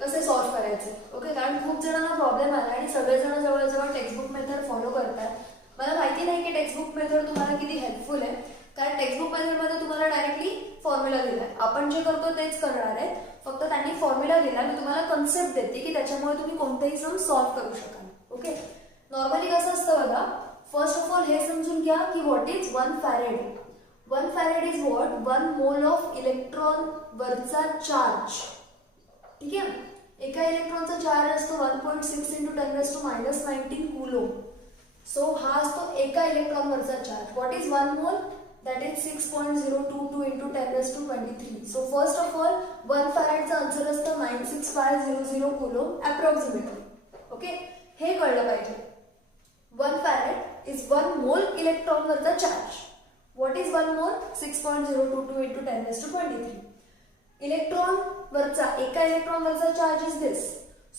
कसे सॉल्व्ह करायचे. ओके, कारण खूप जणांना प्रॉब्लेम आला आणि सगळेजण जवळजवळ टेक्स्टबुक मेथड फॉलो करतात. मला माहिती नाही की टेक्स्टबुक मेथड तुम्हाला किती हेल्पफुल आहे, कारण टेक्स्टबुक मेथडमध्ये तुम्हाला डायरेक्टली फॉर्म्युला दिला आहे, आपण जे करतो तेच करणार आहे, फक्त त्यांनी फॉर्म्युला दिला, मी तुम्हाला कन्सेप्ट देते की त्याच्यामुळे तुम्ही कोणतेही सम सॉल्व्ह करू शकाल. ओके, नॉर्मली कसं असतं बघा, फर्स्ट ऑफ ऑल हे समजून घ्या की what is 1 farad. 1 farad is what, 1 mole of electron वरचा चार्ज. ठीक आहे, एका इलेक्ट्रॉनचा चार्ज असतो 1.6 × 10⁻⁻19 कूलोम. सो हा असतो एका इलेक्ट्रॉन वरचा चार्ज. व्हॉट इज 1 मोल, that is 6.022 into 10 raised to 23. So first of all 1 फॅरेडचा answer असतं 96500 कुलोम approximately. ओके, हे कळलं पाहिजे. 1 फॅरेड इज 1 मोल इलेक्ट्रॉन वरचा चार्ज. व्हॉट इज 1 मोल? 6.022 into 10 raised to 23. इलेक्ट्रॉन वरचा एका इलेक्ट्रॉन वरचा चार्ज इज दिस.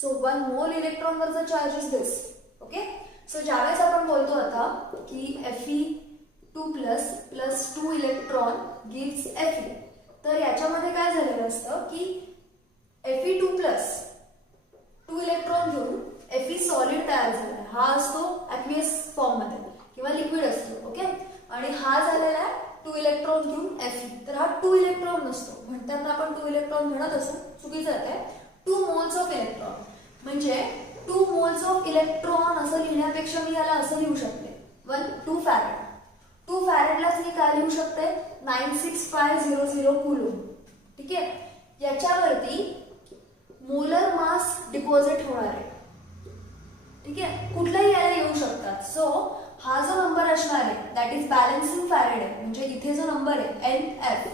सो 1 मोल इलेक्ट्रॉन वरचा charge is this. Okay, so ज्यावेळेस आपण बोलतो आता की Fe2 plus 2 electron gives Fe, तर याच्यामध्ये काय झालेलं असतं की Fe2 प्लस 2 इलेक्ट्रॉन घेऊन Fe सॉलिड तयार झाला. हा असतो ॲक्वियस फॉर्म मध्ये किंवा लिक्विड असतो. ओके, आणि हा झालेला आहे 2 इलेक्ट्रॉन घेऊन Fe. तर हा 2 इलेक्ट्रॉन नसतो, म्हणताना आपण 2 इलेक्ट्रॉन म्हणत असू चुकीचं आहे. 2 मोल्स ऑफ इलेक्ट्रॉन म्हणजे 2 मोल्स ऑफ इलेक्ट्रॉन असं लिहिण्यापेक्षा मी याला असं लिहू शकते 2 फॅरेड. 2 फॅरेडलाच मी काय लिहू शकते? 96500 कुलोम. ठीक आहे, याच्यावरती मोलर मास डिपॉझिट होणार आहे. ठीक आहे, कुठलाही याला येऊ शकतात. सो हा जो नंबर असणार आहे दॅट इज बॅलन्सिंग फॅरेड आहे. म्हणजे इथे जो नंबर आहे NF,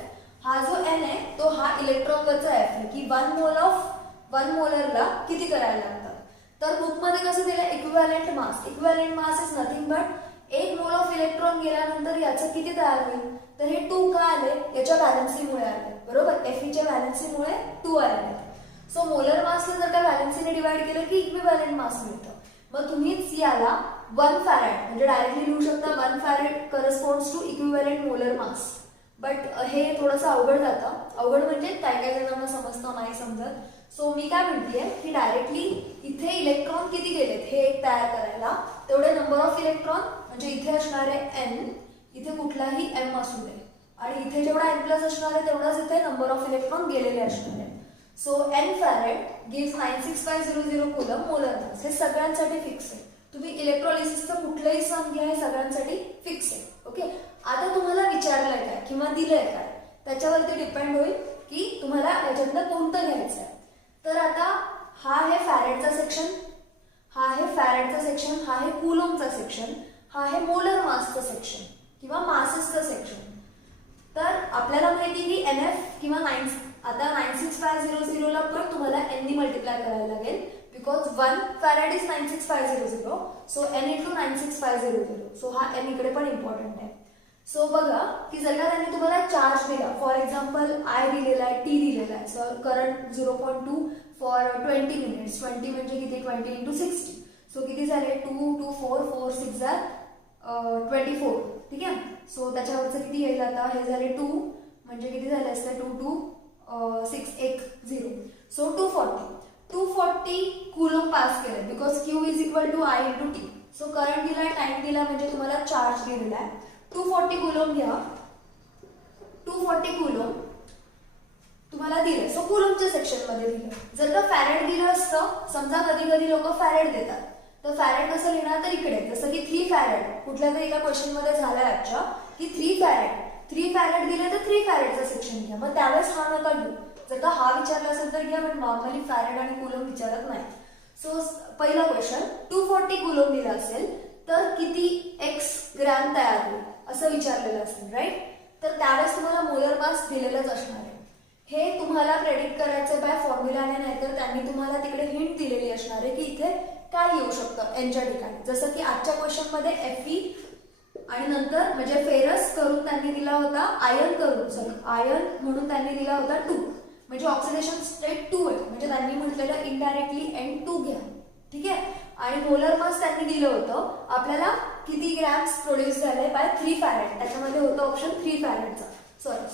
हा जो N आहे तो हा इलेक्ट्रॉनवरचा F आहे की 1 मोलरला किती करायला लागतात. तर बुकमध्ये कसं दिलं equivalent mass. Equivalent mass is nothing but 1 mole of electron गेल्यानंतर याचं किती तयार होईल. तर हे 2 का आले? याच्या बॅलन्सिंगमुळे आले. बरोबर, Feच्या बॅलन्सिंगमुळे 2 आले. सो मोलर मासला जर का बॅलन्सिंगने डिवाइड केलं की इक्विव्हॅलेंट मास मिळतं. मग तुम्हीच याला 1 फॅरेड म्हणजे डायरेक्टली लिहू शकता 1 farad corresponds to equivalent molar mass. But हे थोडंसं अवघड जातं. अवघड म्हणजे काय जणांना समजतं नाही समजत. सो मी काय म्हणतेय की डायरेक्टली इथे इलेक्ट्रॉन किती गेलेत हे एक तयार करायला तेवढे नंबर ऑफ इलेक्ट्रॉन म्हणजे इथे असणार आहे N, इथे कुठलाही M असू दे आणि इथे जेवढा N प्लस असणार आहे तेवढाच इथे नंबर ऑफ इलेक्ट्रॉन गेलेले असणार आहे. So N farad gives 96500 coulomb molar mass. हे सगळ्यांसाठी फिक्स आहे. तुम्ही इलेक्ट्रोलिसिसचं कुठलंही सम घ्या, हे सगळ्यांसाठी फिक्स आहे. ओके, आता तुम्हाला विचारलंय काय किंवा दिलंय काय त्याच्यावरती डिपेंड होईल की तुम्हाला याच्यातलं कोणतं घ्यायचं आहे. तर आता हा आहे फॅरेडचा सेक्शन, हा आहे फॅरेडचा सेक्शन, हा आहे कुलोमचा सेक्शन, हा आहे मोलर मासचा सेक्शन किंवा मासेसचा सेक्शन. तर आपल्याला माहिती की NF किंवा आता 96500 ला पण तुम्हाला N नी मल्टिप्लाय करायला लागेल because 1 farad is 96500. So N into 96500. So हा N इकडे पण इम्पॉर्टंट आहे. सो बघा की जर का त्यांनी तुम्हाला चार्ज दिला, फॉर एक्झाम्पल I दिलेला आहे, T दिलेला आहे. So current 0.2 for 20 minutes. 20 म्हणजे किती? 20 into 60. सो किती झाले? 2 2 4 4 6 24. ठीक आहे, सो त्याच्यावरचं किती येईल आता? हे झाले 2 म्हणजे किती झाले असते? 2 2 6 1 0. सो 240 कुलोम पास केले because Q is equal to I into T. So current दिला, टाइम दिला म्हणजे तुम्हाला चार्ज दिलेला आहे. 240 कुलोम घ्या. 240 कुलोम तुम्हाला दिले. सो कुलोमच्या सेक्शन मध्ये दिलं. जर का फॅरेड दिलं असतं, समजा कधी कधी लोक फॅरेड देतात, तर फॅरेड कसं लिहिणार? तर इकडे जसं की 3 फॅरेड कुठल्या तरी एका क्वेश्चन मध्ये झालं आजच्या की 3 फॅरेड दिले तर 3 फॅरेडचं सेक्शन घ्या. मग त्यावेळेस हा नका घेऊ. जर का हा विचारला असेल तर घ्या, पण नॉर्मली फॅरेड आणि कुलोम विचारत नाही. सो पहिला क्वेश्चन 240 कुलोम दिला असेल तर किती x ग्रॅम तयार होईल असं विचारलेलं असेल, राईट? तर त्यावेळेस तुम्हाला मोलर मास दिलेलंच असणार आहे. हे तुम्हाला प्रेडिक्ट करायचं बाय फॉर्म्युलाने, नाहीतर त्यांनी तुम्हाला तिकडे हिंट दिलेली असणार आहे की इथे काय येऊ शकतं एनच्या ठिकाणी. जसं की आजच्या क्वेश्चन मध्ये Fe आणि नंतर म्हणजे फेरस करून त्यांनी दिला होता आयर्न म्हणून त्यांनी दिला होता 2 म्हणजे ऑक्सिडेशन स्टेट 2 आहे. म्हणजे त्यांनी म्हटलेलं इनडायरेक्टली N2 घ्या. ठीक आहे, आणि मोलर मास त्यांनी दिलं होतं आपल्याला किती ग्रॅम्स प्रोड्यूस झाले बाय 3 फॅरेड. त्याच्यामध्ये होतं ऑप्शन 3 फॅरेडचा.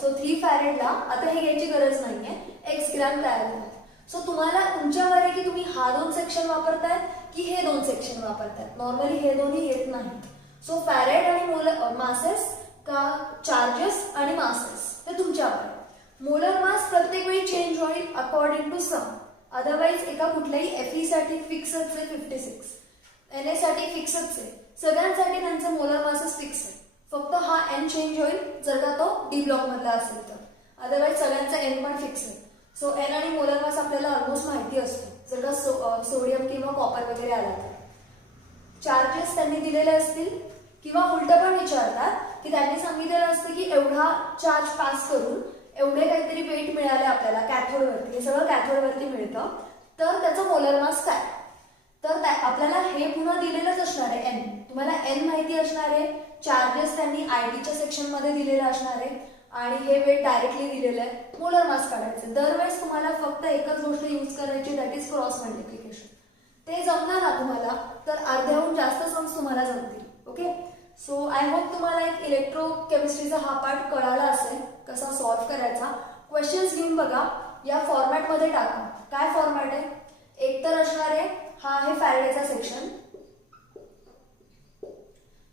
सो 3 फॅरेडला आता हे घ्यायची गरज नाहीये, x ग्रॅम तयार झाले. सो तुम्हाला तुमच्यावर आहे की तुम्ही हा 2 सेक्शन वापरतायत की हे 2 सेक्शन वापरतायत. नॉर्मली हे दोन्ही येत नाहीत. सो फॅरेड आणि मोलर मासेस का चार्जेस आणि मासेस ते तुमच्यावर. मोलर मास प्रत्येक वेळी चेंज होईल अकॉर्डिंग टू सम. अदरवाइज एका कुठल्याही Fe साठी फिक्सच आहे 56, Na साठी फिक्सच आहे. सगळ्यांसाठी त्यांचं मोलर मासेस फिक्स आहे. फक्त हा N चेंज होईल जर का तो डी ब्लॉक मधला असेल तर. अदरवाइज सगळ्यांचा N पण फिक्स आहे. सो N आणि मोलर मास आपल्याला ऑलमोस्ट माहिती असतो. जर का सोडियम किंवा कॉपर वगैरे आला तर चार्जेस त्यांनी दिलेले असतील किंवा उलट पण विचारतात की त्यांनी सांगितलेलं असतं की एवढा चार्ज पास करून एवढे काहीतरी वेट मिळाले आपल्याला कॅथोडवरती, हे सगळं कॅथोडवरती मिळतं, तर त्याचं मोलर मास काय, तर आपल्याला हे पुन्हा दिलेलंच असणार आहे एन. तुम्हाला एन माहिती असणार आहे, चार्जेस त्यांनी आयटीच्या सेक्शनमध्ये दिलेलं असणार आहे आणि हे वेट डायरेक्टली दिलेलं आहे. मोलर मास काढायचं. दरवेळेस तुम्हाला फक्त एकच गोष्ट यूज करायची, दॅट इज क्रॉस मल्टिप्लिकेशन. ते जमणार ना तुम्हाला तर अर्ध्याहून जास्त सम्स तुम्हाला जमतील. ओके, सो आय होप तुम्हाला एक इलेक्ट्रोकेमिस्ट्रीचा हा पार्ट कळाला असेल कसा सॉल्व्ह करायचा. क्वेश्चन्स घेऊन बघा, या फॉर्मॅटमध्ये टाका. काय फॉर्मॅट आहे, एक तर असणार आहे हा आहे फॅरेडेचा सेक्शन,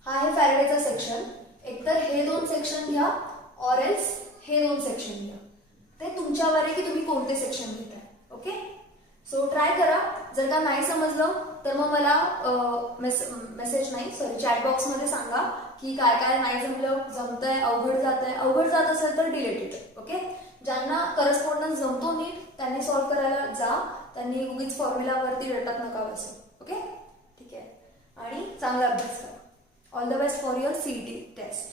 हा आहे फॅरेडेचा सेक्शन, एकतर हे दोन सेक्शन घ्या ऑर एल्स हे दोन सेक्शन घ्या. ते तुमच्यावर आहे की तुम्ही कोणते सेक्शन घेताय. ओके, सो ट्राय करा. जर का नाही समजलं तर मग मला चॅट बॉक्समध्ये सांगा की काय काय नाही जमलं, जमतंय, अवघड जात असेल तर डिलीट इट. ओके, ज्यांना करस्पॉन्डन्स जमतो नीट त्यांनी सॉल्व्ह करायला जा, त्यांनी उगीच फॉर्म्युलावरती रटत नका बसू. ओके, ठीक आहे, आणि चांगला अभ्यास करा. All the best for your CET taste.